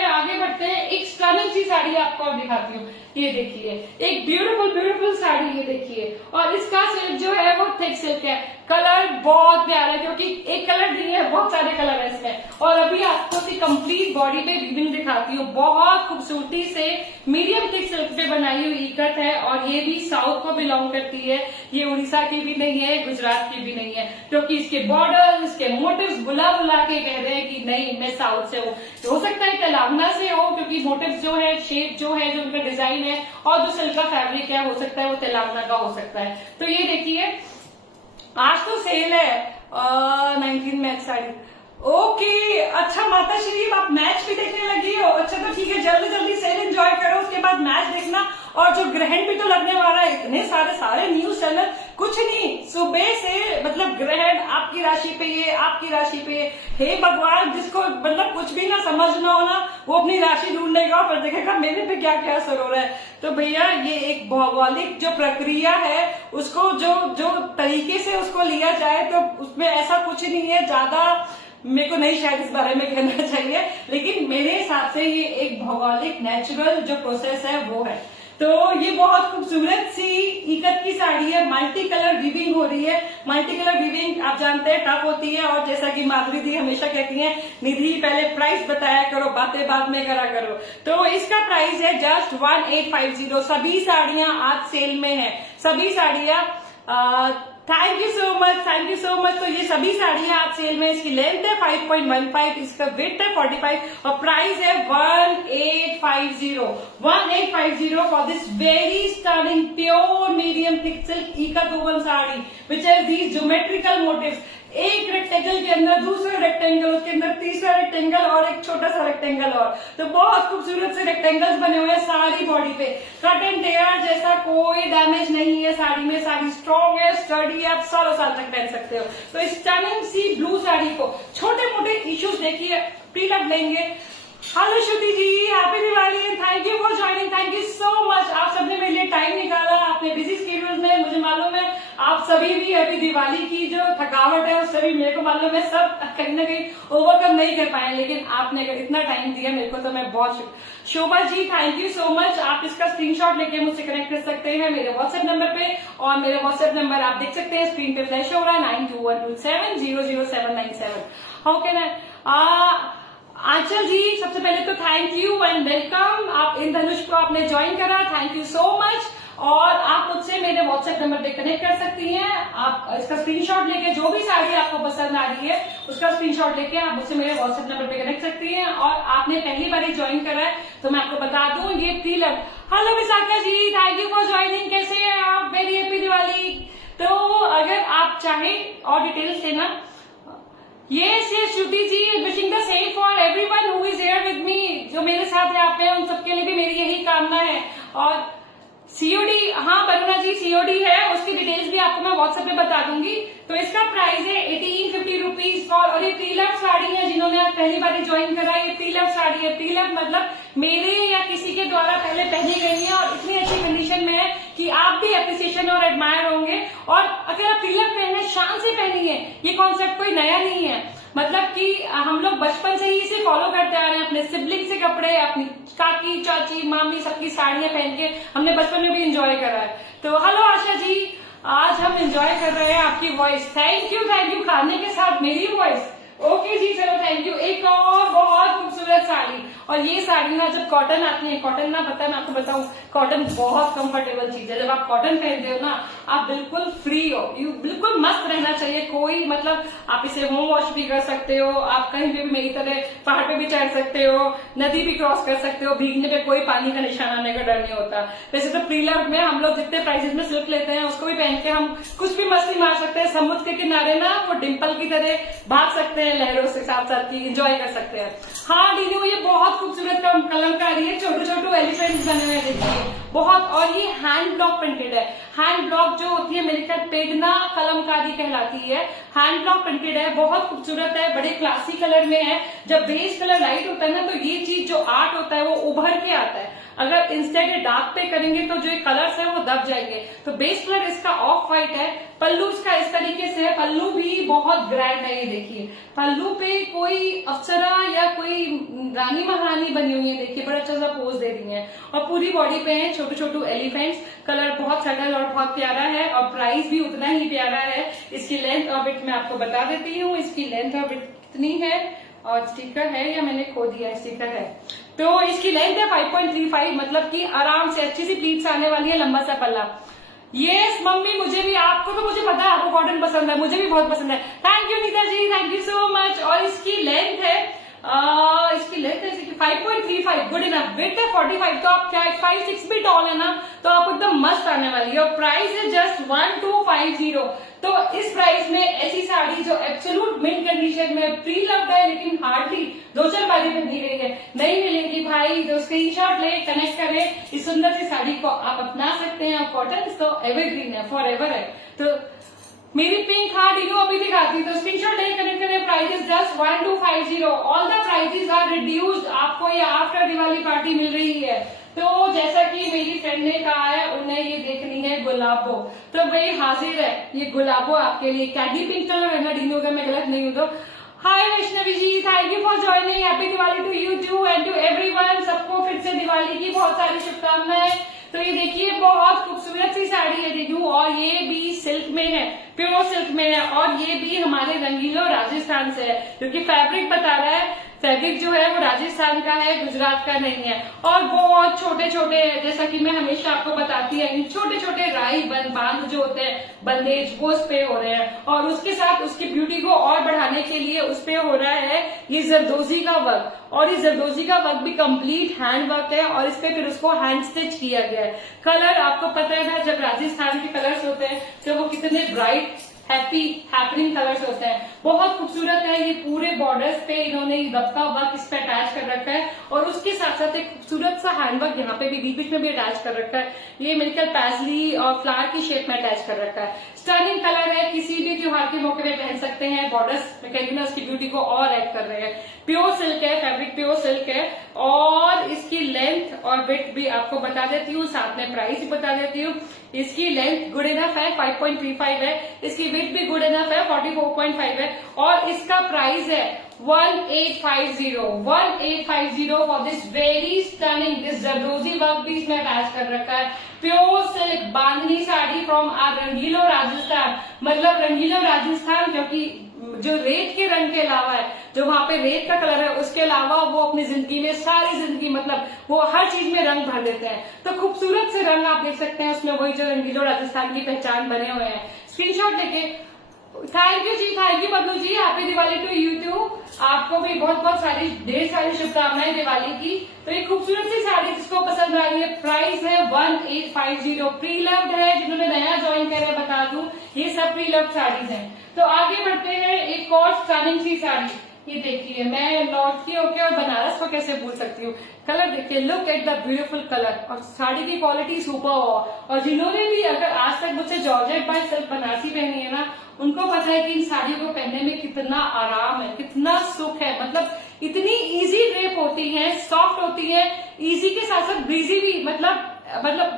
एक स्टनिंग सी साड़ी आपको और दिखाती हूँ। ये देखिए एक ब्यूटीफुल साड़ी, ये देखिए। और इसका सिल्क जो है वो थिक सिल्क है, कलर बहुत प्यारा है, क्योंकि एक कलर नहीं है, बहुत सारे कलर है इसमें। और अभी आपको सी कंप्लीट बॉडी पे वीविंग दिखाती हूँ। बहुत खूबसूरती से मीडियम थिक सिल्क पे बनाई हुई इकत है, और ये भी साउथ को बिलोंग करती है। ये उड़ीसा की भी नहीं है, गुजरात की भी नहीं है, क्योंकि इसके बॉर्डर, इसके मोटिव्स बुला बुला के कह रहे हैं कि नहीं मैं साउथ से हूँ। हो सकता है तेलंगाना से हो, क्योंकि मोटिव्स जो है, शेप जो है, जो उनका डिजाइन है, और जो सिल्क का फैब्रिक है, हो सकता है वो तेलंगाना का हो सकता है। तो ये देखिए, आज तो सेल है 19 मैच साड़ी। ओके, अच्छा माता श्री, आप मैच भी देखने लगी हो? अच्छा तो ठीक है, जल्दी जल्दी सेल एंजॉय करो, उसके बाद मैच देखना। और जो ग्रहण भी तो लगने वाला है, इतने सारे न्यूज चैनल, कुछ नहीं, सुबह से मतलब ग्रहण आपकी राशि पे ये, आपकी राशि पे ये। हे भगवान, जिसको मतलब कुछ भी ना समझना हो ना, वो अपनी राशि ढूंढेगा और देखेगा मेरे पे क्या क्या असर हो रहा है। तो भैया ये एक भौगोलिक जो प्रक्रिया है, उसको जो तरीके से उसको लिया जाए, तो उसमें ऐसा कुछ नहीं है ज्यादा, मेरे को नहीं शायद इस बारे में कहना चाहिए, लेकिन मेरे हिसाब से ये एक भौगोलिक नेचुरल जो प्रोसेस है वो है। तो ये बहुत खूबसूरत सी इकत की साड़ी है, मल्टी कलर वीविंग हो रही है। मल्टी कलर वीविंग आप जानते हैं टफ होती है, और जैसा कि माधुरी दी हमेशा कहती हैं, निधि पहले प्राइस बताया करो, बातें बाद में करा करो। तो इसका प्राइस है जस्ट 1850। सभी साड़ियां आज सेल में है, सभी साड़ियां। Thank you so much, thank you so much. तो ये सभी साड़ियां आज सेल में, इसकी लेंथ है 5.15, इसका वेट है 45, और प्राइस है 1850 for this very stunning pure medium thick silk ikat woven sari which has these geometrical motifs. एक रेक्टेंगल के अंदर दूसरा रेक्टेंगल, उसके अंदर तीसरा रेक्टेंगल और एक छोटा सा रेक्टेंगल, और तो बहुत खूबसूरत से रेक्टेंगल्स बने हुए हैं सारी बॉडी पे। कट एंड टेयर जैसा कोई डैमेज नहीं है साड़ी में, साड़ी स्ट्रॉन्ग है, स्टडी है, आप सालों साल तक पहन सकते हो। तो इस स्टनिंग सी ब्लू साड़ी को छोटे मोटे इश्यूज देखिए, प्रीलअप लेंगे। Hello Shruti ji, happy Diwali and thank you for joining, thank you so much. आप सबने मेरे लिए टाइम निकाला, आपने बिजी स्केड्यूल में, मुझे मालूम है आप सभी भी अभी दिवाली की जो थकावट है उस सभी मेरे को मालूम है, सब कहीं ना कहीं ओवरकम नहीं कर पाए, लेकिन आपने अगर इतना टाइम दिया मेरे को तो मैं बहुत Shobha ji thank you so much. आप इसका स्क्रीनशॉट लेके मुझसे कनेक्ट कर सकते हैं मेरे व्हाट्सएप नंबर पे, और मेरा व्हाट्सएप नंबर आप देख सकते हैं स्क्रीन पे फ्लैश हो रहा है 9212700797। हाउ कैन आई आंचल जी, सबसे पहले तो थैंक यू एंड वेलकम। आप इन धनुष को आपने ज्वाइन करा, थैंक यू सो मच। और आप मुझसे मेरे व्हाट्सएप नंबर पे कनेक्ट कर सकती हैं। आप इसका स्क्रीनशॉट लेके, जो भी साड़ी आपको पसंद आ रही है उसका स्क्रीनशॉट लेके आप मुझसे मेरे व्हाट्सएप नंबर पे कनेक्ट सकती हैं। और आपने पहली बार ही ज्वाइन करा है तो मैं आपको बता दूं, ये प्रीलअप। Hello Vishakha ji, thank you for joining, कैसे हैं आप? Very happy Diwali. तो अगर आप चाहें और डिटेल्स लेना, Yes, Shruti ji, wishing the same for everyone who is here with me. जो मेरे साथ यहाँ पे उन सबके लिए भी मेरी यही कामना है। और सीओडी, हाँ बरुणा जी सीओडी है, उसकी डिटेल्स भी आपको मैं व्हाट्सएप पे बता दूंगी। तो इसका प्राइस है 1850 रुपीज फॉर, और ये प्रीलअप साड़ी है, जिन्होंने आप पहली बार ज्वाइन करा है, ये प्रीलअप साड़ी है। प्रीलअप मतलब मेरे या किसी के द्वारा पहले पहनी गई है और इतनी अच्छी कंडीशन में है कि आप भी अप्रिसिएशन और एडमायर होंगे। और अगर आप प्रीलअप पहने, शान से पहनी है, ये कॉन्सेप्ट कोई नया नहीं है। मतलब कि हम लोग बचपन से ही इसे फॉलो करते आ रहे हैं, अपने सिबलिंग से कपड़े, अपनी काकी, चाची, मामी सबकी साड़ियां पहन के हमने बचपन में भी एंजॉय करा है। तो हेलो आशा जी, आज हम एंजॉय कर रहे हैं आपकी वॉइस। थैंक यू खाने के साथ मेरी वॉइस। ओके जी, चलो थैंक यू। एक और बहुत खूबसूरत साड़ी, और ये साड़ी ना जब कॉटन आती है, कॉटन ना पता है मैं आपको बताऊं, कॉटन बहुत कंफर्टेबल चीज है। जब आप कॉटन पहनते हो ना, आप बिल्कुल फ्री हो, यू बिल्कुल मस्त रहना चाहिए। कोई मतलब आप इसे होम वॉश भी कर सकते हो, आप कहीं भी मेरी तरह पहाड़ पे भी चढ़ सकते हो, नदी भी क्रॉस कर सकते हो, भीगने पे कोई पानी का निशान आने का डर नहीं होता। वैसे तो प्रीलअप में हम लोग जितने प्राइसेस में सिल्क लेते हैं उसको भी पहन के हम कुछ भी मस्ती मार सकते हैं। समुद्र के किनारे ना वो डिम्पल की तरह भाग सकते हैं, लहरों से साथ साथ की एंजॉय कर सकते हैं। हाँ लीनू, ये बहुत खूबसूरत कलमकारी है, छोटे छोटे एलिफेंट्स बने हुए देखिए बहुत। और ये हैंड ब्लॉक प्रिंटेड है। हैंड ब्लॉक जो होती है मेरे ख्याल पेगना कलमकारी कहलाती है, हैंड ब्लॉक प्रिंटेड है, बहुत खूबसूरत है, बड़े क्लासी कलर में है। जब बेस कलर लाइट होता है ना, तो ये चीज जो आर्ट होता है वो उभर के आता है। अगर इंस्टेड डार्क पे करेंगे तो जो कलर्स है वो दब जाएंगे। तो बेस कलर इसका ऑफ व्हाइट है। पल्लू इसका इस तरीके से है, पल्लू भी बहुत ग्रैंड है। ये देखिए पल्लू पे कोई अप्सरा या कोई रानी महारानी बनी हुई है, देखिए बड़ा अच्छा सा पोज दे रही है। और पूरी बॉडी पे है छोटे छोटे एलिफेंट्स। कलर बहुत सटल और बहुत प्यारा है और प्राइस भी उतना ही प्यारा है। इसकी लेंथ और विड्थ मैं आपको बता देती हूँ। इसकी लेंथ और विड्थ कितनी है, और स्टिकर है या मैंने खो दिया, स्टिकर है। तो इसकी लेंथ है 5.35, मतलब कि आराम से अच्छी सी प्लीट्स आने वाली है, लंबा सा पल्ला। यस मम्मी, मुझे भी, आपको तो मुझे पता है आपको कॉटन पसंद है, मुझे भी बहुत पसंद है। Thank you Nita ji, thank you so much. और इसकी लेंथ है 5.35, गुड इनफ। वेट है 45, तो आप क्या 5'6" भी टॉल है ना, तो आप एकदम मस्त आने वाली है। और प्राइस है जस्ट 1250। तो इस प्राइस में ऐसी साड़ी जो एब्सोल्यूट मिंट कंडीशन में प्री लव्ड है, लेकिन हार्डली 2-4 बारी बनी गई है, नहीं मिलेगी भाई। तो स्क्रीनशॉट ले, कनेक्ट करें, इस सुंदर सी साड़ी को आप अपना सकते हैं। और कॉटन तो एवरग्रीन है, फॉर एवर है। तो मेरी पिंक हार्ट इनो अभी दिखाती, तो स्क्रीनशॉट ले, कनेक्ट करें। Price is just 1250। All the prices are reduced. आपको ये आफ्टर दिवाली पार्टी मिल रही है। तो जैसा कि मेरी फ्रेंड ने कहा है, उन्हें ये देखनी है गुलाबो, तो भाई हाजिर है ये गुलाबो आपके लिए। कैंडी पिंक कलर है ना डीनो का, मैं गलत नहीं हूँ तो। Hi Vaishnavi ji, thank you for joining. Happy Diwali to you too and to everyone. सबको फिर से दिवाली की बहुत सारी शुभकामनाएं। तो ये देखिए बहुत खूबसूरत सी साड़ी है दीदू, और ये भी सिल्क में है, प्योर सिल्क में है। और ये भी हमारे रंगीलो राजस्थान से है, क्योंकि फैब्रिक बता रहा है, फैब्रिक जो है वो राजस्थान का है, गुजरात का नहीं है। और बहुत छोटे छोटे, जैसा कि मैं हमेशा आपको बताती है, छोटे छोटे राई बांध जो होते हैं, बंदेज, वो उस पे हो रहे हैं। और उसके साथ उसकी ब्यूटी को और बढ़ाने के लिए उस पे हो रहा है ये जरदोजी का वर्क। और इस जरदोजी का वर्क भी कंप्लीट हैंड वर्क है, और इस पे फिर उसको हैंड स्टिच किया गया है। कलर आपको पता है ना, जब राजस्थान के कलर्स होते हैं तो वो कितने ब्राइट हैपनिंग कलर्स होते हैं। बहुत खूबसूरत है। ये पूरे बॉर्डर्स पे इन्होंने दबका वर्क इस पे अटैच कर रखा है, और उसके साथ साथ एक खूबसूरत सा हैंडवर्क यहाँ पे भी बीच में भी अटैच कर रखा है। ये मिलकर पैसली और फ्लावर की शेप में अटैच कर रखा है। स्टर्निंग कलर है, किसी भी त्योहार के मौके पे पहन सकते हैं। बॉर्डर्स मैं कहती हूँ उसकी ब्यूटी को और ऐड कर रहे हैं। प्योर सिल्क है, फैब्रिक प्योर सिल्क है। और इसकी लेंथ और विड्थ भी आपको बता देती हूँ, साथ में प्राइस भी बता देती हूँ। इसकी लेंथ गुड इनफ है, 5.35 है। इसकी विड्थ भी गुड इनफ है, 44.5 है। और इसका प्राइस है 1850 for this very stunning, this zardozi work भी इसमें अटैच कर रखा है। Pure silk bandhani sari from R Rangilo Rajasthan, मतलब रंगीलो राजस्थान, क्योंकि जो रेत के रंग के अलावा है, जो वहां पे रेत का कलर है, उसके अलावा वो अपनी जिंदगी में सारी जिंदगी मतलब वो हर चीज में रंग भर देते हैं। तो खूबसूरत से रंग आप देख सकते हैं उसमें, वही जो रंगीलो राजस्थान की पहचान बने हुए हैं। स्क्रीनशॉट लेके thank you ji, thank you Badlu ji, happy Diwali to you too. आपको भी बहुत बहुत सारी ढेर सारी शुभकामनाएं दिवाली की। तो ये खूबसूरत सी साड़ी जिसको पसंद आ रही है, प्राइस है 1850। प्री लव्ड है, जिन्होंने नया ज्वाइन करे बता दूं, ये सब प्री लव्ड साड़ीज हैं। तो आगे बढ़ते हैं, एक और स्टनिंग सी साड़ी। ये देखिए, मैं नॉर्थ की होके और बनारस को कैसे भूल सकती हूँ। कलर देखिए, look at the beautiful colour, और साड़ी की क्वालिटी सुपर हो। और जिन्होंने भी अगर आज तक मुझसे जॉर्जेट बाय सिल्क बनारसी पहनी है ना, उनको पता है कि इन साड़ियों को पहनने में कितना आराम है, कितना सुख है। मतलब इतनी इजी ड्रेप होती है, सॉफ्ट होती है, इजी के साथ साथ ब्रीजी भी, मतलब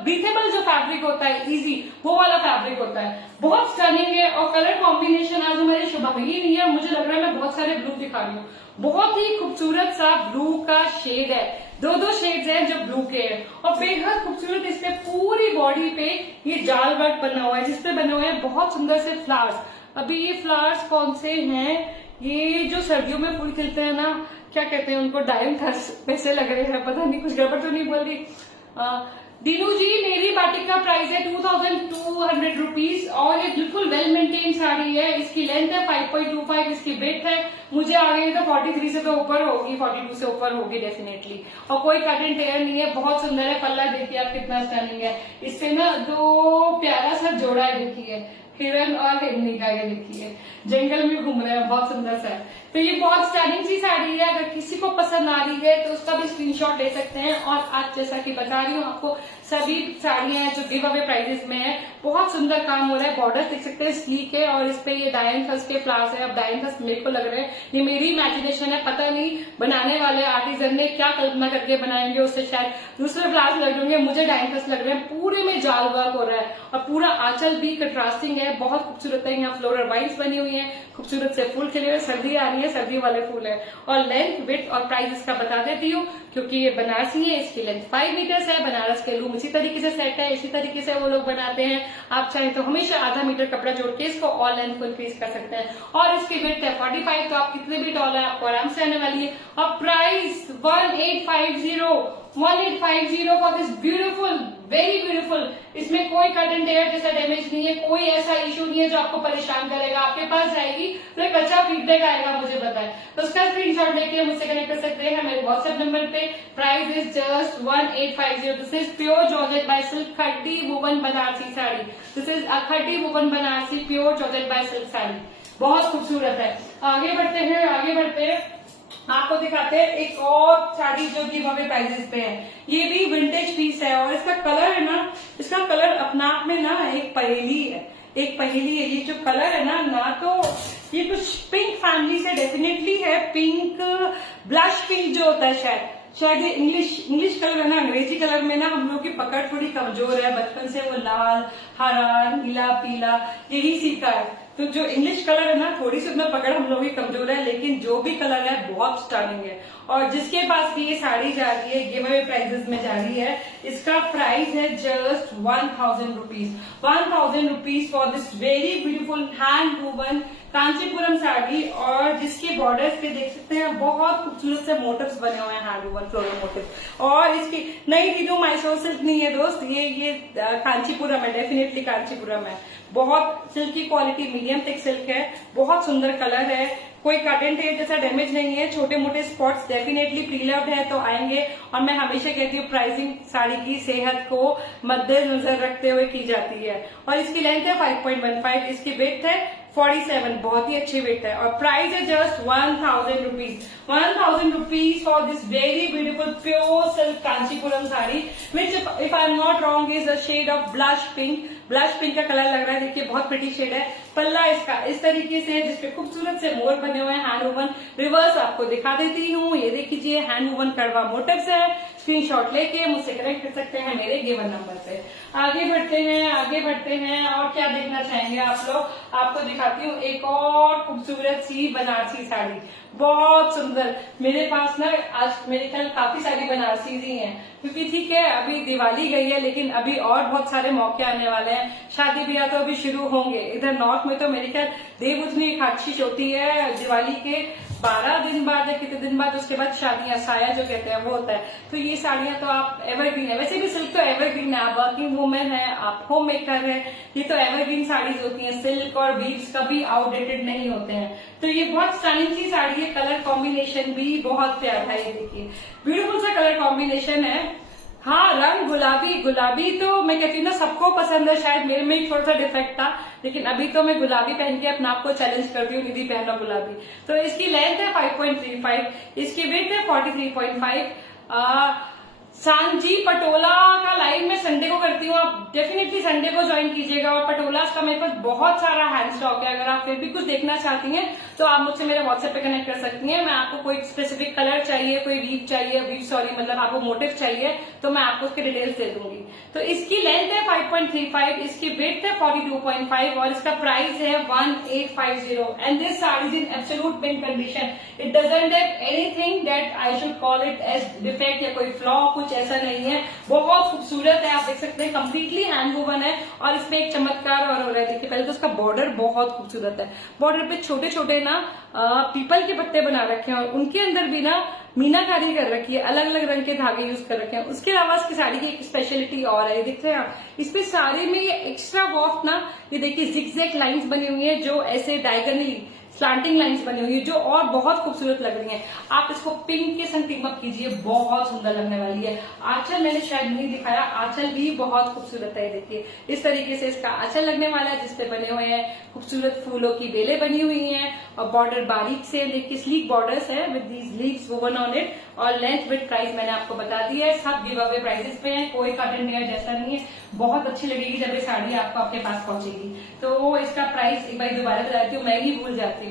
ब्रीथेबल जो फैब्रिक होता है, इजी वो वाला फैब्रिक होता है। बहुत स्टनिंग है। और कलर कॉम्बिनेशन आज हमारी शुभांगी नहीं है, मुझे लग रहा है मैं बहुत सारे ब्लू दिखा रही हूँ। बहुत ही खूबसूरत सा ब्लू का शेड है, दो शेड्स हैं जो ब्लू के हैं। और बेहद खूबसूरत इस पे पूरी बॉडी पे ये जाल वर्क बना हुआ है, जिसपे बने हुए हैं बहुत सुंदर से फ्लावर्स। अभी ये फ्लावर्स कौन से हैं, ये जो सर्दियों में फूल खिलते हैं ना, क्या कहते हैं उनको, डायमंड्स वैसे लग रहे हैं, पता नहीं कुछ गड़बड़ तो नहीं बोल रही। दीनू जी, मेरी बाटिक का प्राइस है 2200 रुपीज, और ये बिल्कुल वेल मेंटेन साड़ी है। इसकी लेंथ है 5.25, इसकी विड्थ है, मुझे आ गई तो 43 से तो ऊपर होगी, 42 से ऊपर होगी डेफिनेटली। और कोई कट एंड टेयर नहीं है, बहुत सुंदर है। पल्ला देखिए आप कितना स्टनिंग है। इस पे ना दो प्यारा सा जोड़ा है, देखिए हिरन और हिरनी का ये देखिए जंगल में घूम रहे हैं, बहुत सुंदर सा है। तो ये बहुत स्टाइलिंग सी साड़ी है, अगर किसी को पसंद आ रही है तो उसका भी स्क्रीनशॉट ले सकते हैं। और आज जैसा कि बता रही हूँ आपको, सभी साड़ियां हैं जो गिव अवे प्राइजेस में है। बहुत सुंदर काम हो रहा है, बॉर्डर देख सकते हैं स्लीक है, और इस पे ये डायन-थस के फ्लावर्स है। अब डायन-थस मेरे को लग रहे हैं, ये मेरी इमेजिनेशन है, पता नहीं बनाने वाले आर्टिजन ने क्या कल्पना करके बनाएंगे, उससे शायद दूसरे फ्लावर्स लग रहे हैं, मुझे डायन-थस लग रहे हैं। पूरे में जाल वर्क हो रहा है और पूरा आंचल भी कंट्रास्टिंग है, बहुत खूबसूरत है। यहाँ फ्लोरल वाइन्स बनी हुई है, खूबसूरत से फूल खिले हुए, सर्दी आ रही है, सर्दी वाले फूल है। और लेंथ, विड्थ और प्राइस इसका बता देती हूँ, क्योंकि ये बनारसी है, इसकी लेंथ 5 मीटर्स है। बनारस के लूम इसी तरीके से सेट है, इसी तरीके से वो लोग बनाते हैं। आप चाहें तो हमेशा आधा मीटर कपड़ा जोड़ के इसको और लेंथ को इंक्रीज कर सकते हैं। और इसकी विड्थ है 45, तो आप कितने भी टॉल है आपको आराम से आने वाली है। और price 1850 for this beautiful, very beautiful. इसमें कोई कट एंड टेयर जैसा डैमेज नहीं है, कोई ऐसा इशू नहीं है जो आपको परेशान करेगा। आपके पास जाएगी तो एक अच्छा फीडबैक आएगा, मुझे पता है। तो उसका स्क्रीनशॉट लेके मुझसे कनेक्ट कर सकते हैं मेरे व्हाट्सएप नंबर पे। Price is just 1850। This is pure georgette by silk khaddi woven Banarasi sari. This is a khaddi woven Banarasi pure georgette by silk sari, बहुत खूबसूरत है। आगे बढ़ते हैं, आपको दिखाते हैं एक और साड़ी जो गिव अवे प्राइजेस पे है। ये भी विंटेज पीस है और इसका कलर है ना, इसका कलर अपना आप में ना एक पहेली है, एक पहेली है। ये जो कलर है ना तो ये कुछ पिंक फैमिली से डेफिनेटली है, पिंक ब्लश पिंक जो होता है, शायद ये इंग्लिश कलर है ना। अंग्रेजी कलर में ना हम लोग की पकड़ थोड़ी कमजोर है, बचपन से वो लाल, हरा, नीला, पीला यही सीखा है। तो जो इंग्लिश कलर है ना, थोड़ी सी उसमें पकड़ हम लोग की कमजोर है, लेकिन जो भी कलर है बहुत स्टनिंग है। और जिसके पास भी ये साड़ी जा रही है, गिव अवे प्राइजेस में जा रही है, इसका प्राइस है just 1000 rupees. 1000 rupees for this very beautiful hand woven Kanchipuram sari. और जिसके बॉर्डर्स पे देख सकते हैं बहुत खूबसूरत से मोटिव्स बने हुए हैं, हैंड वूवन फ्लोरल मोटिव। और इसकी नई रीडू मैसूर सिल्क नहीं है दोस्त, ये कांचीपुरम है, डेफिनेटली कांचीपुरम है। बहुत सिल्क की क्वालिटी मीडियम थिक सिल्क है, बहुत सुंदर कलर है, कोई कट एंड टेयर जैसा डैमेज नहीं है। छोटे मोटे स्पॉट्स डेफिनेटली प्रीलव्ड है तो आएंगे। और मैं हमेशा कहती हूँ प्राइसिंग साड़ी की सेहत को मद्देनजर रखते हुए की जाती है। और इसकी लेंथ है 5.15, इसकी विड्थ है 47, बहुत ही अच्छी वेट है। और प्राइस है just 1000 rupees. 1000 rupees for this very beautiful pure silk Kanchipuram sari, which if I am not wrong is a shade of blush pink. Blush pink का कलर लग रहा है, देखिए बहुत प्रिटी शेड है। पल्ला इसका इस तरीके से है, जिसपे खूबसूरत से मोर बने हुए हैं, हैंड वूवन। रिवर्स आपको दिखा देती हूँ, ये देख लीजिए हैंड वूवन कड़वा मोटिव्स है। स्क्रीनशॉट लेके मुझसे कनेक्ट कर सकते हैं मेरे गिवन नंबर पे। आगे बढ़ते हैं और क्या देखना चाहेंगे आप लोग। आपको दिखाती हूँ एक और खूबसूरत सी बनारसी साड़ी, बहुत सुंदर। मेरे पास ना आज मेरे ख्याल काफी सारी बनारसी ही हैं, क्योंकि ठीक है अभी दिवाली गई है, लेकिन अभी और बहुत सारे मौके आने वाले हैं। शादी ब्याह तो अभी शुरू होंगे। इधर नॉर्थ में तो मेरे ख्याल देवउठनी एकादशी होती है दिवाली के 12 दिन बाद या कितने दिन बाद, उसके बाद शादियां, साया जो कहते हैं वो होता है। तो ये साड़ियां तो आप एवरग्रीन है, वैसे भी सिल्क तो एवरग्रीन है। आप वर्किंग वुमेन है, आप होम मेकर है, ये तो एवरग्रीन साड़ीज होती हैं। सिल्क और बीड्स कभी आउटडेटेड नहीं होते हैं। तो ये बहुत स्टाइलिंग सी साड़ी है, कलर कॉम्बिनेशन भी बहुत प्यारा है। ये देखिए ब्यूटीफुल सा कलर कॉम्बिनेशन है। हाँ, रंग गुलाबी तो मैं कहती हूँ ना सबको पसंद है, शायद मेरे में एक थोड़ा सा डिफेक्ट था, लेकिन अभी तो मैं गुलाबी पहन के अपने आप को चैलेंज करती हूँ, निधि पहनो गुलाबी। तो इसकी लेंथ है 5.35, इसकी वेट है 43.5। सांची पटोला का लाइव मैं संडे को करती हूँ, आप डेफिनेटली संडे को ज्वाइन कीजिएगा। और पटोला का मेरे पास बहुत सारा हैंड स्टॉक है, अगर आप फिर भी कुछ देखना चाहती हैं तो आप मुझसे मेरे व्हाट्सएप पे कनेक्ट कर सकती हैं। मैं आपको कोई स्पेसिफिक कलर चाहिए, कोई मतलब आपको मोटिव चाहिए, तो मैं आपको उसके डिटेल्स दे दूंगी। तो इसकी लेंथ है 5.35, इसकी वेट है 42.5 और इसका प्राइस है 1850। And this sari is in absolute mint condition. It doesn't have anything that I should call it as defect या कोई फ्लॉ, कुछ ऐसा नहीं है। बहुत खूबसूरत है, आप देख सकते हैं कंप्लीटली हैंड वूवन है। और इसमें एक चमत्कार और हो रहा है, देखिए पहले तो उसका बॉर्डर बहुत खूबसूरत है। बॉर्डर पे छोटे छोटे ना पीपल के पत्ते बना रखे हैं और उनके अंदर भी ना मीनाकारी कर रखी है, अलग अलग रंग के धागे यूज कर रखे हैं। उसके अलावा इसकी साड़ी की एक स्पेशलिटी और है, ये दिख रहे हैं आप, इस पे साड़ी में ये एक्स्ट्रा वॉफ ना, ये देखिए जिगजैग लाइंस बनी हुई है जो ऐसे डायगोनली स्लांटिंग लाइंस बनी हुई है जो और बहुत खूबसूरत लग रही हैं। आप इसको पिंक के संग टीम अप कीजिए, बहुत सुंदर लगने वाली है। आंचल मैंने शायद नहीं दिखाया, आंचल भी बहुत खूबसूरत है। देखिए इस तरीके से इसका आंचल लगने वाला है जिसपे बने हुए हैं खूबसूरत फूलों की बेलें बनी हुई हैं और बॉर्डर बारीक से देखिए स्लीक बॉर्डर्स है with these leaves woven on it. और लेंथ विद प्राइस मैंने आपको बता दिया है, सब गिव अवे प्राइसेस पे है, कोई कॉटन वेयर जैसा नहीं है। बहुत अच्छी लगेगी जब ये साड़ी आपको आपके पास पहुंचेगी। तो इसका प्राइस एक बार दोबारा बताती हूँ, मैं ही भूल जाती हूँ।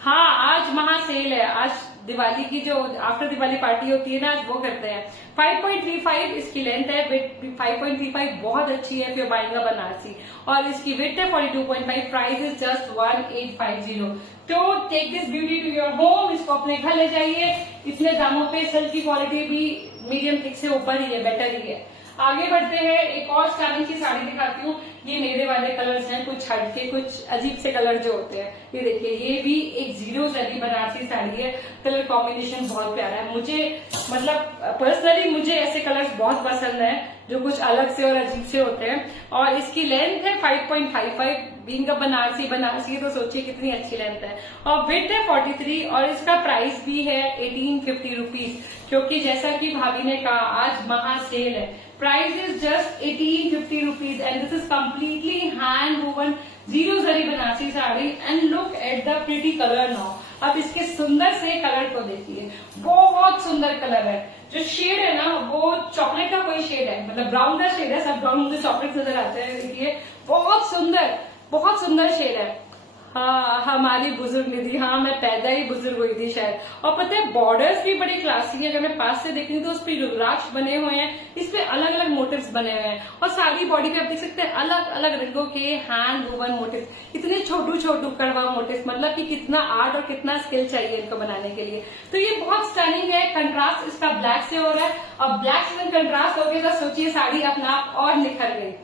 हाँ, आज महा सेल है, आज दिवाली की जो आफ्टर दिवाली पार्टी होती है ना, आज वो करते हैं। 5.35 इसकी लेंथ है, विथ 5.35 बहुत अच्छी है फिर बाइंग बनारसी, और इसकी विड्थ है 42.5। Price is just 1850। तो take this beauty to your home, इसको अपने घर ले जाइए। इतने दामों पे सिल्क की क्वालिटी भी मीडियम थिक से ऊपर ही है, बेटर ही है। आगे बढ़ते हैं, एक और स्टाइलिश की साड़ी दिखाती हूँ। ये मेरे वाले कलर्स हैं, कुछ हटके, कुछ अजीब से कलर जो होते हैं। ये देखिए, ये भी एक जीरो जरी बनारसी साड़ी है। कलर कॉम्बिनेशन बहुत प्यारा है। मुझे मतलब पर्सनली मुझे ऐसे कलर्स बहुत पसंद है जो कुछ अलग से और अजीब से होते हैं। और इसकी लेंथ है 5.55। बीइंग अ बनारसी है तो सोचिए कितनी अच्छी लेंथ है। और विड्थ है 43 और इसका प्राइस भी है 1850 रुपीज, क्योंकि जैसा कि भाभी ने कहा आज महा सेल है। Price is just 1850 rupees and this is completely hand woven zero zari Banarasi sari. And look at the pretty colour now. अब इसके सुंदर से कलर को देखिए, बहुत सुंदर कलर है। जो शेड है ना वो चॉकलेट का कोई शेड है, मतलब ब्राउन का शेड है, सब ब्राउन मुझे चॉकलेट नजर आते हैं। देखिए बहुत सुंदर शेड है। हाँ, हमारी बुजुर्ग निधि, हाँ मैं पैदा ही बुजुर्ग हुई थी शायद। और पता है बॉर्डर्स भी बड़ी क्लासी है। अगर मैं पास से देखती हूँ तो उस पर रुद्राक्ष बने हुए हैं, इस पे अलग अलग मोटिव्स बने हुए हैं। और सारी बॉडी पे आप देख सकते हैं अलग अलग रंगों के हैंड वोवन मोटिव्स, इतने छोटू कड़वा मोटिव्स। मतलब कि कितना आर्ट और कितना स्किल चाहिए इनको बनाने के लिए। तो ये बहुत स्टनिंग है। कंट्रास्ट इसका ब्लैक से हो रहा है, और ब्लैक से कंट्रास्ट हो गया तो सोचिए साड़ी अपना आप और निखर गई।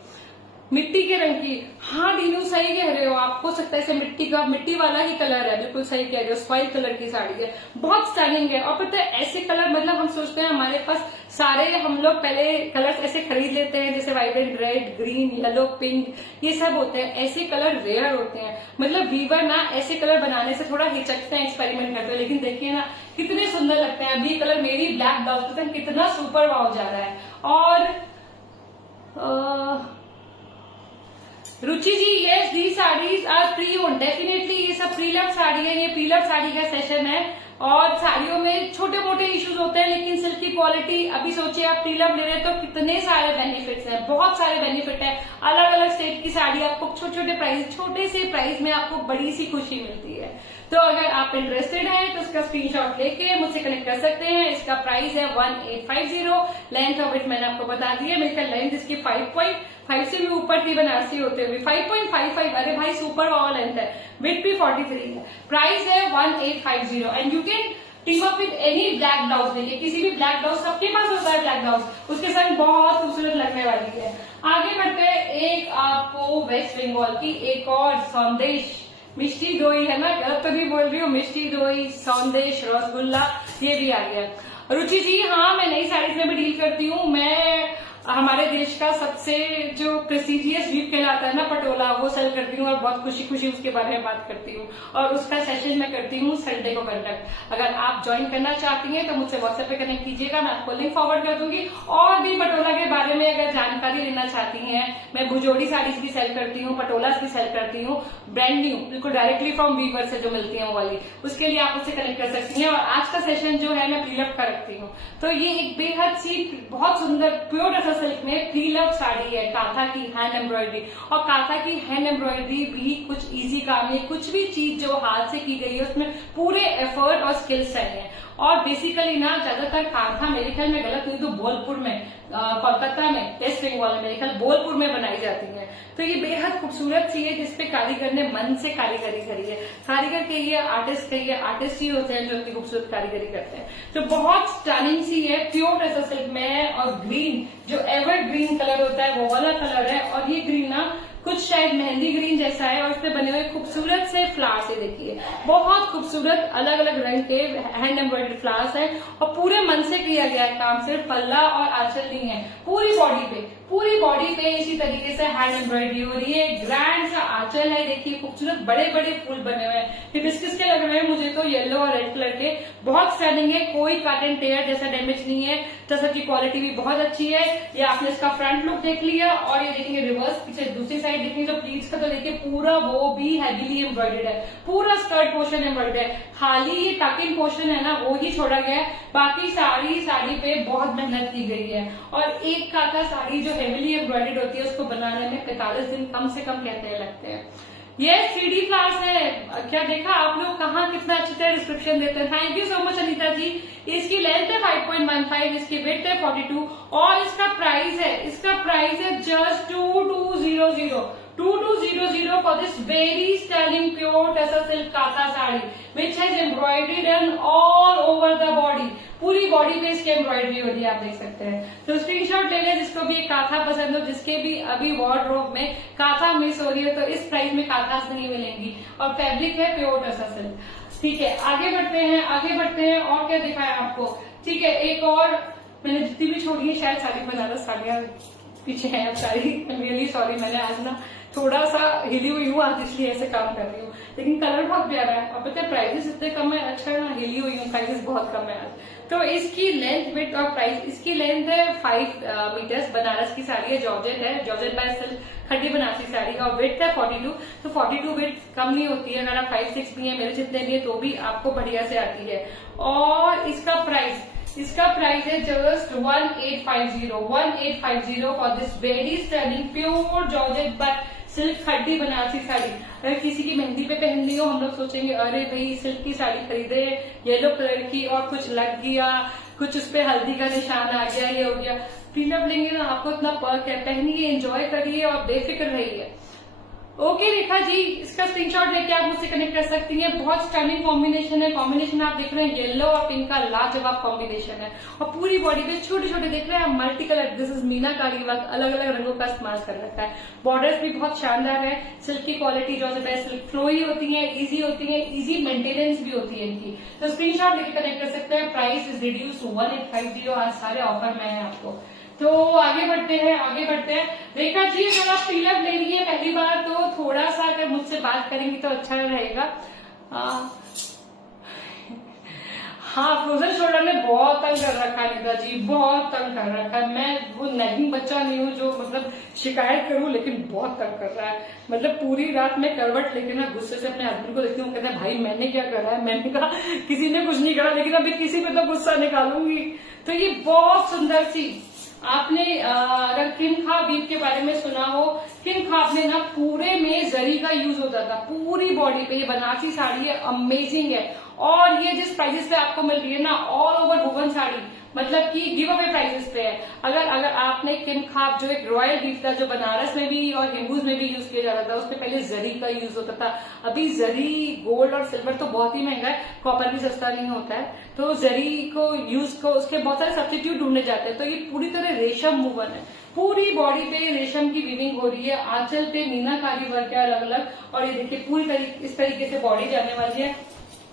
मिट्टी के रंग की, हाँ दीनू सही कह रहे हो आप, हो सकता है इसे मिट्टी वाला ही कलर है, बिल्कुल सही कह रहे हो। स्वाइल कलर की साड़ी है, बहुत स्टनिंग है। और पता है ऐसे कलर, मतलब हम सोचते हैं हमारे पास सारे, हम लोग पहले कलर्स ऐसे खरीद लेते हैं जैसे vibrant red, green, yellow, pink, ये सब होते हैं। ऐसे कलर रेयर होते हैं। मतलब वीवर ना ऐसे कलर बनाने से थोड़ा हिचकते हैं, एक्सपेरिमेंट करते हैं, लेकिन देखिए ना कितने सुंदर लगते हैं। अभी कलर मेरी ब्लैक ब्लाउज पता है कितना सुपर वाव जा रहा है। और Ruchi ji, yes the saris are pre own, definitely ये सब प्री लव साड़ी है। ये प्री लव साड़ी का सेशन है। और साड़ियों में छोटे मोटे इश्यूज होते हैं, लेकिन सिल्क की क्वालिटी, अभी सोचिए आप प्री लव ले रहे हैं तो कितने सारे बेनिफिट्स हैं, बहुत सारे बेनिफिट है। अलग अलग स्टेट की साड़ी आपको छोटे से प्राइस में आपको बड़ी सी खुशी मिलती है। तो अगर आप इंटरेस्टेड हैं तो उसका स्क्रीनशॉट लेके मुझसे कनेक्ट कर सकते हैं। इसका प्राइस है 1850। लेंथ ऑफ इट मैंने आपको बता दिया, मेरे लेंथ इसकी 5.5 से भी ऊपर थी बनारसी होते हुए। 5.55, अरे भाई सुपर वाव लेंथ है। विड्थ भी 43 है। प्राइस है 1850 and you can team up with any black blouse. देखिए किसी भी ब्लैक ब्लाउज, सबके पास होता है ब्लैक ब्लाउज, उसके संग बहुत खूबसूरत लगने वाली है। आगे बढ़ते हैं, एक आपको वेस्ट बंगाल की एक और संदेश मिष्टी दोई है ना, गलत तो नहीं बोल रही हूँ, मिष्टी दोई, संदेश, रसगुल्ला, ये भी आ गया। रुचि जी, हाँ मैं नई साड़ीज में भी डील करती हूँ। मैं हमारे देश का सबसे जो प्रेस्टिजियस वीव कहलाता है ना पटोला, वो सेल करती हूँ और बहुत खुशी खुशी उसके बारे में बात करती हूँ। और उसका सेशन मैं करती हूँ संडे को कंडक्ट। अगर आप ज्वाइन करना चाहती हैं तो मुझसे व्हाट्सएप पे कनेक्ट कीजिएगा, मैं आपको लिंक फॉरवर्ड कर दूंगी। और भी पटोला के बारे में अगर जानकारी लेना चाहती हैं, मैं भुजोड़ी साड़ीज भी सेल करती हूँ, पटोलास भी सेल करती हूँ, ब्रांड न्यू बिल्कुल डायरेक्टली फ्रॉम वीवर से जो मिलती है वो वाली, उसके लिए आप मुझसे कनेक्ट कर सकती हैं। और आज का सेशन जो है मैं प्रीलव का रखती हूँ। तो ये एक बेहद सी बहुत सुंदर प्योर सिल्क में प्रीलव साड़ी है, काथा की हैंड एम्ब्रॉयडरी। और काथा की हैंड एम्ब्रॉयडरी भी कुछ इजी काम है। कुछ भी चीज जो हाथ से की गई है उसमें पूरे एफर्ट और स्किल्स चाहिए। और बेसिकली ना ज्यादातर काथा मेरे ख्याल में, गलत हुई तो बोलपुर में, कोलकाता में, वेस्ट बंगाल में, मेरे ख्याल बोलपुर में बनाई जाती है। तो ये बेहद खूबसूरत सी है जिसपे कारीगर ने मन से कारीगरी करी है। कारीगर कहिए, आर्टिस्ट कहिए, आर्टिस्ट ही होते हैं जो इतनी खूबसूरत कारीगरी करते हैं। तो बहुत स्टनिंग सी है, प्योर टेसर सिल्क में है। और ग्रीन जो एवर ग्रीन कलर होता है वो वाला कलर है। और ये ग्रीन ना कुछ शायद मेहंदी ग्रीन जैसा है। और इस पे बने हुए खूबसूरत से फ्लावर्स है, देखिए बहुत खूबसूरत अलग अलग रंग के हैंड एम्ब्रॉयडरी फ्लावर्स है। और पूरे मन से किया गया है काम, सिर्फ पल्ला और आंचल नहीं है, पूरी बॉडी बॉडी पे इसी तरीके से हैंड एम्ब्रॉयडरी हो रही है। ग्रैंड सा आंचल है, देखिए खूबसूरत बड़े बड़े फूल बने हुए हैं। हिबिस्कस के लग रहे हैं मुझे तो, येलो और रेड कलर के, बहुत स्टनिंग है। कोई कट एंड टेयर जैसा डैमेज नहीं है, टसर की क्वालिटी भी बहुत अच्छी है। ये आपने इसका फ्रंट लुक देख लिया, और ये देखेंगे रिवर्स पीछे दूसरी साइड देखेंगे तो प्लीट्स का तो देखिए पूरा वो भी हैवीली एम्ब्रॉयडर्ड है, पूरा स्कर्ट पोर्शन एम्ब्रॉयडर्ड है। खाली ये टकिंग पोर्शन है ना वो ही छोड़ा गया है, बाकी साड़ी पे बहुत मेहनत की गई है। और एक काका साड़ी जो हेवीली एम्ब्रॉयडर्ड होती है उसको बनाने में 45 दिन कम से कम कहते लगते हैं। ये 3D क्लास है, क्या देखा आप लोग, कहाँ कितना अच्छी तरह डिस्क्रिप्शन देते हैं। Thank you so much Anita ji. इसकी लेंथ है 5.15, इसकी विड्थ है 42, और इसका प्राइस है just 2200 for this very styling pure tessa silk kata sari which has embroidery done all over the body। पूरी बॉडी पे इसकी एम्ब्रॉयडरी हो रही है, आप देख सकते हैं। तो स्क्रीनशॉट ले लें जिसको भी काथा पसंद हो, जिसके भी अभी वार्डरोब में काथा मिस हो रही है तो इस प्राइस में काथास नहीं मिलेंगी, और फैब्रिक है प्योर टसा सिल्क। ठीक है, आगे बढ़ते हैं और क्या दिखाया आपको। ठीक है, एक और मैंने जितनी भी छोड़ी है शायद सारी बनारस साड़ियां पीछे है अब सारी। रियली सॉरी, मैंने आज ना थोड़ा सा हिली हुई हूँ आज, इसलिए ऐसे काम कर रही हूँ, लेकिन कलर बहुत प्यारा है। और पता है प्राइसेस इतने कम है, अच्छा है ना, हिली हुई हूँ, प्राइसेस बहुत कम है आज। तो इसकी लेंथ विड्थ और प्राइस, इसकी लेंथ है 5 मीटर्स, बनारस की साड़ी है, georgette by silk khaddi Banarasi sari, और विड्थ है 42। तो 42 विड्थ कम नहीं होती है, अगर आप 5-6 भी है, मेरे जितने भी है तो भी आपको बढ़िया से आती है। और इसका प्राइस है just 1850 for this very stunning pure georgette by silk khaddi Banarasi sari. अगर किसी की मेहंदी पे पहननी हो, हम लोग सोचेंगे अरे भाई सिल्क की साड़ी खरीदे येलो कलर की और कुछ लग गया, कुछ उस पे हल्दी का निशान आ गया, ये हो गया, प्रीलअप लेंगे ना, आपको इतना पर्क है, पहनिए, एंजॉय करिए और बेफिक्र रहिए। ओके रेखा जी, इसका स्क्रीनशॉट लेके आप मुझसे कनेक्ट कर सकती हैं। बहुत स्टनिंग कॉम्बिनेशन है, कॉम्बिनेशन आप देख रहे हैं येलो और पिंक का लाजवाब कॉम्बिनेशन है, और पूरी बॉडी पे छोटे छोटे देख रहे हैं multi colour, this is meenakari work, अलग अलग रंगों का इस्तेमाल कर रखा है। बॉर्डर्स भी बहुत शानदार है, सिल्क की क्वालिटी जो है सिल्क फ्लोई होती है, इजी मेंटेनेंस भी होती है इनकी। तो स्क्रीनशॉट लेके कनेक्ट कर सकते हैं। प्राइस इज रिड्यूस टू 1850, आज सारे ऑफर में है आपको। तो आगे बढ़ते हैं। रेखा जी, अगर आप प्रीलअप ले रही है पहली बार तो थोड़ा सा अगर मुझसे बात करेंगी तो अच्छा रहेगा। हाँ, फ्रोजन शोल्डर ने बहुत तंग कर रखा है नीता जी, बहुत तंग कर रखा है। मैं वो नहीं बच्चा नहीं हूँ जो मतलब शिकायत करूँ, लेकिन बहुत तंग कर रहा है। मतलब पूरी रात में करवट लेके ना गुस्से से अपने हस्बैंड को देखती हूँ, कहता है भाई मैंने क्या करा है। मैंने कहा किसी ने कुछ नहीं करा, लेकिन अभी किसी पे तो गुस्सा निकालूंगी। तो ये बहुत सुंदर सी, आपने अगर किम खा बीफ के बारे में सुना हो, किम खाब में ना पूरे में जरी का यूज होता था पूरी बॉडी पे। ये बनारसी साड़ी है, अमेजिंग है, और ये जिस प्राइसेस पे आपको मिल रही है ना, ऑल ओवर वुवन साड़ी, मतलब कि गिव अवे प्राइसेस पे है। अगर आपने किम खाब जो एक रॉयल बीफ था, जो बनारस में भी और हिंदूज में भी यूज किया जाता था, उसमें पहले जरी का यूज होता था। अभी जरी, गोल्ड और सिल्वर तो बहुत ही महंगा है, कॉपर भी सस्ता नहीं होता है, तो जरी को उसके बहुत सारे सब्स्टिट्यूट ढूंढे जाते हैं। तो ये पूरी तरह रेशम वुवन है, पूरी बॉडी पे रेशम की वीविंग हो रही है, आंचल पे मीनाकारी वर्क है अलग अलग, और ये देखिए पूरी इस तरीके से बॉडी जाने वाली है।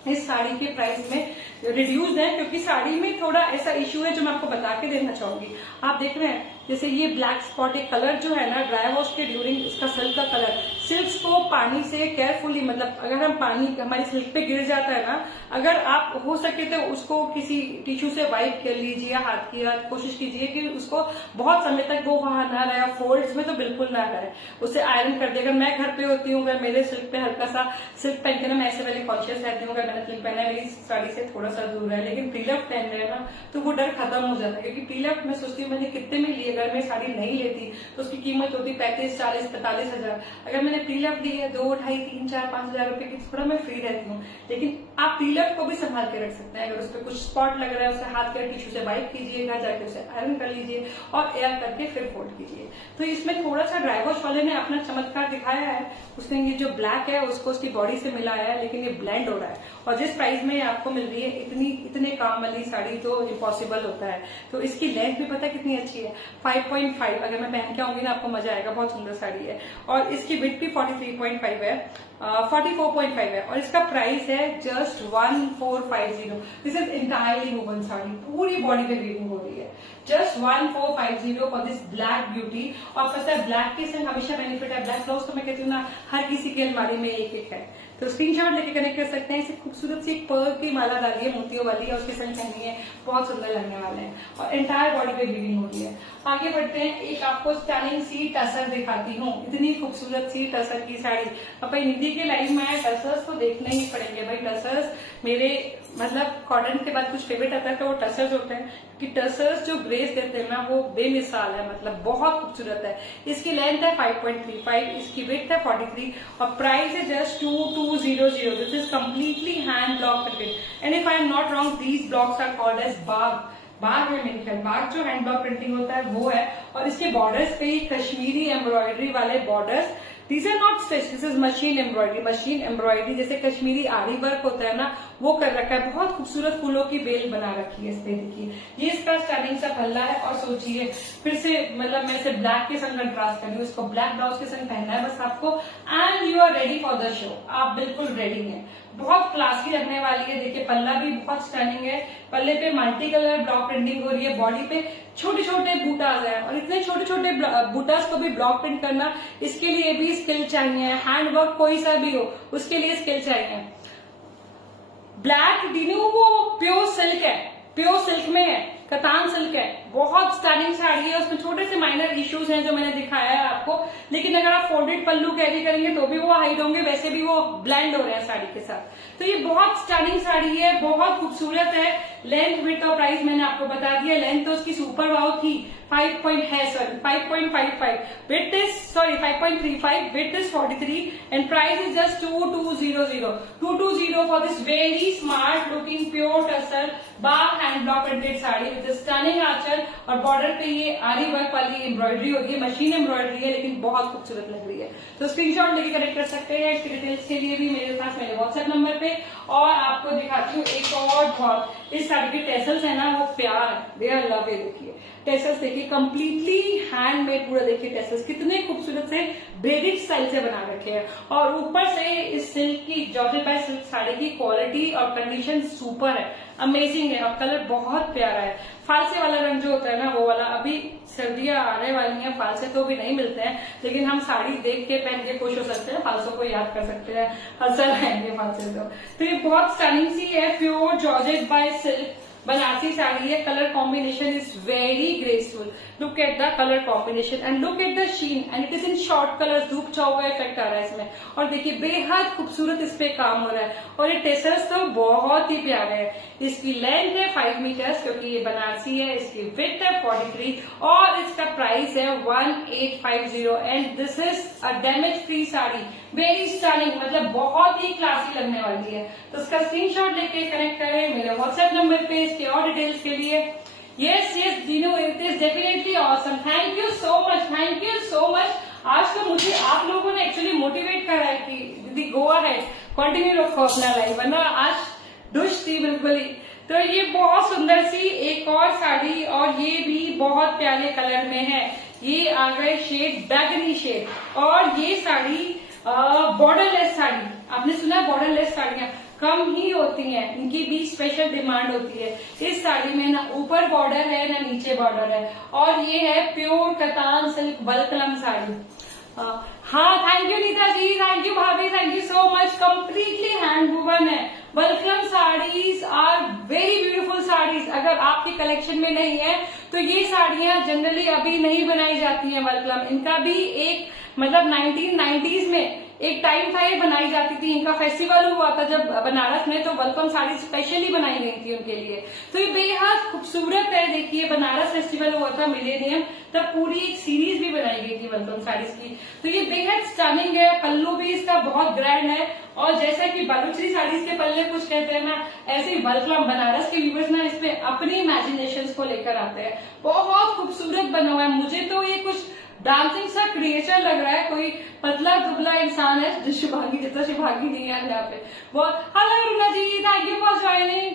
इस साड़ी के प्राइस में रिड्यूस्ड है, क्योंकि साड़ी में थोड़ा ऐसा इश्यू है जो मैं आपको बता के देना चाहूंगी। आप देख रहे हैं जैसे ये ब्लैक स्पॉट एक कलर जो है ना, ड्राई वॉश के ड्यूरिंग इसका सिल्क का कलर, सिल्क को पानी से केयरफुली, मतलब अगर हम पानी हमारी सिल्क पे गिर जाता है ना, अगर आप हो सके तो उसको किसी टिश्यू से वाइप कर लीजिए, हाथ की कोशिश कीजिए कि उसको बहुत समय तक वो वहां ना रहे, फोल्ड्स में तो बिल्कुल ना रहे, उसे आयरन कर दे। अगर मैं घर पे होती हूँ, अगर मेरे सिल्क पे हल्का सा सिल्क पहन के ना, मैं ऐसे पहले कॉन्शियस रहती हूँ, अगर मैंने सिल्क पहना है मेरी साड़ी से थोड़ा सा दूर है, लेकिन प्रीलअप पहन रहे हैं ना तो वो डर खत्म हो जाता है। क्योंकि प्रीलअप मैं सोचती हूँ मैंने कितने में ली, अगर मैं साड़ी नहीं लेती तो उसकी कीमत होती 35, 40, 45 हजार। अगर मैंने प्रीलअप ली है 2, 2.5, 3, 4, 5 हजार रुपए की, थोड़ा मैं फ्री रहती हूँ। लेकिन आप प्रीलअप को भी संभाल के रख सकते हैं। अगर उस पर कुछ स्पॉट लग रहा है, उसे हाथ के टिश्यू से वाइप कीजिए, घर जाके उसे आयरन कर लीजिए और एयर करके फिर फोल्ड कीजिए। तो इसमें थोड़ा सा ड्राई वॉश वाले ने अपना चमत्कार दिखाया है, उसने ये जो ब्लैक है उसको उसकी बॉडी से मिलाया है, लेकिन ये ब्लेंड हो रहा है। और जिस प्राइस में आपको मिल रही है इतने काम वाली साड़ी तो इम्पॉसिबल होता है। तो इसकी लेंथ भी पता कितनी अच्छी है, 5.5। अगर मैं पहन के आऊंगी ना आपको मजा आएगा, बहुत सुंदर साड़ी है। और इसकी विड्थ भी 43.5 है, 44.5 है, और इसका प्राइस है just 1450। This is entirely woven sari, पूरी बॉडी पे वीविंग हो रही है। Just 1450 for this black beauty. और पता है ब्लैक के संग हमेशा बेनिफिट है, ब्लैक ब्लाउज तो मैं कहती हूँ ना हर किसी की अलमारी में एक एक है, तो स्क्रीनशॉट लेके कनेक्ट कर सकते हैं। इसे खूबसूरत सी एक पर्ल की माला डाली है मोतियों वाली और उसके संग पहनी है, बहुत सुंदर लगने वाले हैं और एंटायर बॉडी पे वीविंग हो रही है। आगे बढ़ते हैं, एक आपको स्टनिंग सी टसर दिखाती हूँ, इतनी खूबसूरत सी टसर की साड़ी। अब भाई निधि के लाइफ में टसर्स तो देखने ही पड़ेंगे भाई। टसर्स मेरे मतलब कॉटन के बाद कुछ फेवरेट आता है तो वो टसर्स होते हैं, क्योंकि टसर्स जो ग्रेस देते हैं ना वो बेमिसाल है, मतलब बहुत खूबसूरत है। इसकी लेंथ है 5.35, इसकी विड्थ है 43 और प्राइस है just 2200। This is completely hand block printed and if I am not wrong these blocks are called as Bagh है मेरे ख्याल, बाग जो हैंड ब्लॉक प्रिंटिंग होता है वो है। और इसके बॉर्डर्स पे कश्मीरी एम्ब्रॉयडरी वाले borders, this are not stitch, this is machine embroidery. Machine embroidery जैसे कश्मीरी आरी वर्क होता है ना वो कर रखा है, बहुत खूबसूरत फूलों की बेल बना रखी है इस पे। देखिए ये इसका स्टार्टिंग सा पल्ला है और सोचिए फिर से मतलब मैं इसे ब्लैक के संग कंट्रास्ट कर रही हूँ, इसको ब्लैक ब्लाउज के संग पहनना है बस आपको and you are ready for the show. आप बिल्कुल रेडी हैं, बहुत क्लासी लगने वाली है। देखिए पल्ला भी बहुत स्टनिंग है, पल्ले पे मल्टी कलर ब्लॉक प्रिंटिंग हो रही है, बॉडी पे छोटे छोटे बूटास है और इतने छोटे छोटे बूटास को भी ब्लॉक प्रिंट करना, इसके लिए भी स्किल चाहिए। हैंडवर्क कोई सा भी हो उसके लिए स्किल चाहिए। ब्लैक डिनू वो प्योर सिल्क है, प्योर सिल्क में है, कतान सिल्क है, बहुत स्टनिंग साड़ी है। उसमें छोटे से माइनर इश्यूज हैं जो मैंने दिखाया है आपको, लेकिन अगर आप फोल्डेड पल्लू कैरी करेंगे तो भी वो हाइड होंगे, वैसे भी वो ब्लेंड हो रहे हैं साड़ी के साथ। तो ये बहुत स्टनिंग साड़ी है, बहुत खूबसूरत है। लेंथ विड्थ और प्राइस मैंने आपको बता दिया। लेंथ तो उसकी सुपर वाव थी 5.55, width is 5.35, width is 43 and price is just 2200 for this very smart looking pure tussar Bagh hand block printed sari with stunning आंचल और बॉर्डर पे ये आरी वर्क वाली एम्ब्रॉयडरी होगी, मशीन एम्ब्रॉयडरी है लेकिन बहुत खूबसूरत लग रही है। तो स्क्रीनशॉट लेके कनेक्ट कर सकते हैं। इसके डिटेल्स के लिए भी मेरे पास मेरे व्हाट्सएप नंबर पे। और आपको दिखाती हूँ एक और बहुत, इस साड़ी के टेसल्स है ना वो प्यार है, दे आर लव है। देखिए टेसल्स देखिए कंप्लीटली हैंडमेड, पूरा देखिए टेसल्स कितने खूबसूरत से ब्रेडिड स्टाइल से बना रखे हैं और ऊपर से इस सिल्क की जॉर्जेट बाय सिल्क साड़ी की क्वालिटी और कंडीशन सुपर है, अमेजिंग है और कलर बहुत प्यारा है। फालसे वाला रंग जो होता है ना वो वाला, अभी सर्दियां आने वाली हैं, फालसे तो भी नहीं मिलते हैं लेकिन हम साड़ी देख के पहन के खुश हो सकते हैं, फालसों को याद कर सकते हैं, हसल रहेंगे फालसे तो ये बहुत स्टनिंग सी है, pure georgette by silk Banarasi sari है। Colour combination is very graceful, look at the colour combination and look at the sheen and it is in short colour, धूप छावा हुआ इफेक्ट आ रहा है इसमें। और देखिए बेहद खूबसूरत इस पे काम हो रहा है और ये टेसल्स तो बहुत ही प्यारे हैं। इसकी लेंथ है 5 मीटर्स क्योंकि ये बनारसी है, इसकी विड्थ है 43 और इसका प्राइस है 1850 and this is a damage free sari, very stunning, मतलब बहुत ही क्लासी लगने वाली है। तो इसका स्क्रीनशॉट लेके कनेक्ट करें मेरे व्हाट्सएप नंबर पे इसके और डिटेल्स के लिए। Yes Dinu, it is definitely awesome, thank you so much, thank you so much. आज तो मुझे आप लोगों ने एक्चुअली मोटिवेट करा है कि दीदी गो अहेड, कंटिन्यू रखो अपना लाइफ, वरना आज दुश थी बिल्कुल ही। तो ये बहुत सुंदर सी एक और साड़ी और ये भी बहुत प्यारे कलर में है, ये आ गए शेड बैगनी शेड और ये साड़ी बॉर्डरलेस साड़ी, आपने सुना बॉर्डरलेस साड़ियां कम ही होती हैं, इनकी भी स्पेशल डिमांड होती है। इस साड़ी में ना ऊपर बॉर्डर है ना नीचे बॉर्डर है और ये है प्योर कतान सिल्क बल्कलम साड़ी। हाँ thank you Nita ji, thank you भाभी, thank you so much. Completely hand woven है। बल्कलम saris are very beautiful saris, अगर आपकी कलेक्शन में नहीं है तो ये साड़ियां जनरली अभी नहीं बनाई जाती हैं बल्कलम। इनका भी एक मतलब 1990s में एक टाइम था ये बनाई जाती थी, इनका फेस्टिवल हुआ था जब बनारस में, तो बल्कम साड़ी स्पेशली बनाई गई थी उनके लिए। तो ये बेहद खूबसूरत है। देखिए बनारस फेस्टिवल हुआ था मिलेनियम, तब पूरी एक सीरीज भी बनाई गई थी बल्कम साड़ीज की। तो ये बेहद स्टनिंग है, पल्लू भी इसका बहुत ग्रैंड है और जैसा कि बालूचरी साड़ीज के पल्ले कुछ कहते हैं ना, ऐसे ही बल्कम बनारस के व्यूवर्स ना इसमें अपनी इमेजिनेशन को लेकर आते हैं। बहुत खूबसूरत बना हुआ है, मुझे तो ये कुछ डांसिंग सा क्रिएचर लग रहा है, कोई पतला दुबला इंसान है जो शुभांगी, जितना शुभांगी नहीं है यहाँ पे। बहुत हेलो रुना जी, थैंक यू फॉर ज्वाइनिंग।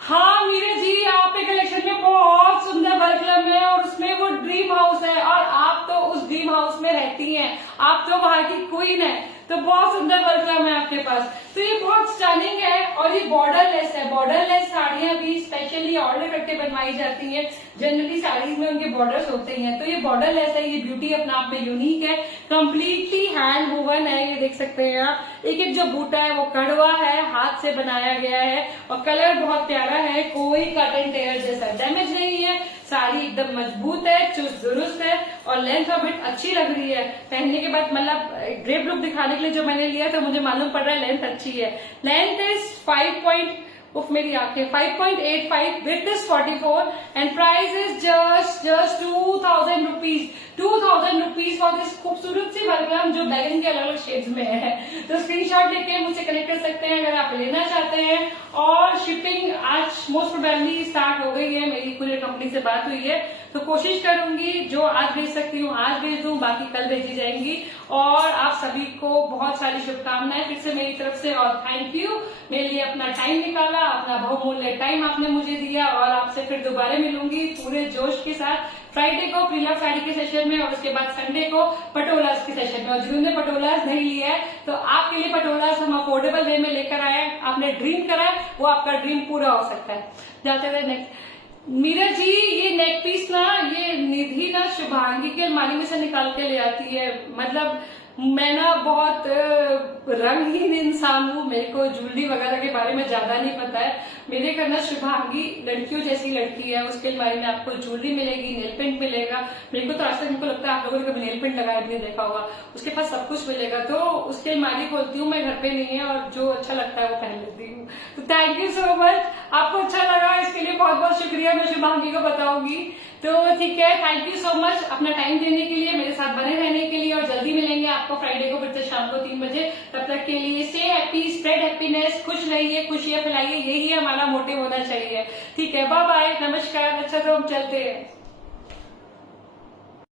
हाँ मीरा जी, आपके कलेक्शन में बहुत सुंदर बल्कलम है और उसमें वो ड्रीम हाउस है और आप तो उस ड्रीम हाउस में रहती हैं, आप तो वहां की क्वीन है। तो बहुत सुंदर वेलकम है आपके पास। तो ये बहुत स्टनिंग है और ये बॉर्डरलेस है। बॉर्डरलेस साड़ियां भी स्पेशली ऑर्डर करके बनवाई जाती हैं। जनरली साड़ीज में उनके बॉर्डर्स होते हैं, तो ये बॉर्डरलेस है। ये ब्यूटी अपने आप में यूनिक है, कम्प्लीटली हैंड वूवन है। ये देख सकते हैं आप, एक एक जो बूटा है वो कड़वा है, हाथ से बनाया गया है और कलर बहुत प्यारा है। कोई कट एंड टेयर जैसा डैमेज नहीं है। साड़ी एकदम मजबूत है, चुस्त दुरुस्त है और लेंथ ऑफ इट अच्छी लग रही है। पहनने के बाद मतलब ड्रेप लुक दिखाने के लिए जो मैंने लिया था, मुझे मालूम पड़ रहा है लेंथ अच्छी है। लेंथ इज मेरी आंखें 5.85, width is 44 and price is just 2000 rupees. 2000 rupees for this खूबसूरत सी बलगम जो बैगन के अलग अलग शेड्स में है। तो स्क्रीनशॉट लेके मुझसे कनेक्ट कर सकते हैं अगर आप लेना चाहते हैं। और शिपिंग आज मोस्ट प्रोबेबली स्टार्ट हो गई है, मेरी कुरियर कंपनी से बात हुई है, तो कोशिश करूंगी जो आज भेज सकती हूँ आज भेज दूं, बाकी कल भेजी जाएंगी। और आप सभी को बहुत सारी शुभकामनाएं फिर से मेरी तरफ से और थैंक यू मेरे लिए अपना टाइम निकाला, अपना बहुमूल्य टाइम आपने मुझे दिया। और आपसे फिर दोबारा मिलूंगी पूरे जोश के साथ फ्राइडे को प्रीलव साड़ी के सेशन में और उसके बाद संडे को पटोलास के सेशन में। और जिन्होंने पटोलास नहीं लिया है तो आपके लिए पटोलास हम अफोर्डेबल वे में लेकर आए। आपने ड्रीम करा है, वो आपका ड्रीम पूरा हो सकता है। जाते हुए नेक्स्ट मीरा जी, ये नेक पीस ना, ये निधि ना शुभांगी की अलमारी में से निकाल के ले आती है। मतलब मैं ना बहुत रंगहीन इंसान हूँ, मेरे को ज्वेलरी वगैरह के बारे में ज्यादा नहीं पता है। मेरे घर ना शुभांगी लड़कियों जैसी लड़की है, उसके अलमारी में आपको ज्वेलरी मिलेगी, नेल पेंट मिलेगा। मेरे को तो आज तक हमको लगता है आप लोगों ने कभी नेल पेंट लगाया भी नहीं देखा होगा। उसके पास सब कुछ मिलेगा। तो उसकी अलमारी खोलती हूँ मैं, घर पे नहीं है, और जो अच्छा लगता है वो पहन लेती हूँ। तो थैंक यू सो मच, आपको अच्छा लगा इसके लिए बहुत बहुत शुक्रिया, मैं शुभांगी को बताऊंगी। तो ठीक है, थैंक यू सो मच अपना टाइम देने के लिए, मेरे साथ बने रहने के लिए। और जल्दी मिलेंगे आपको फ्राइडे को फिर से शाम को 3 बजे। तब तक के लिए स्टे हैप्पी, स्प्रेड हैप्पीनेस, खुश रहिए, खुशियां फैलाइए, यही हमारा मोटिव होना चाहिए। ठीक है, बाय बाय, नमस्कार। अच्छा तो हम चलते हैं।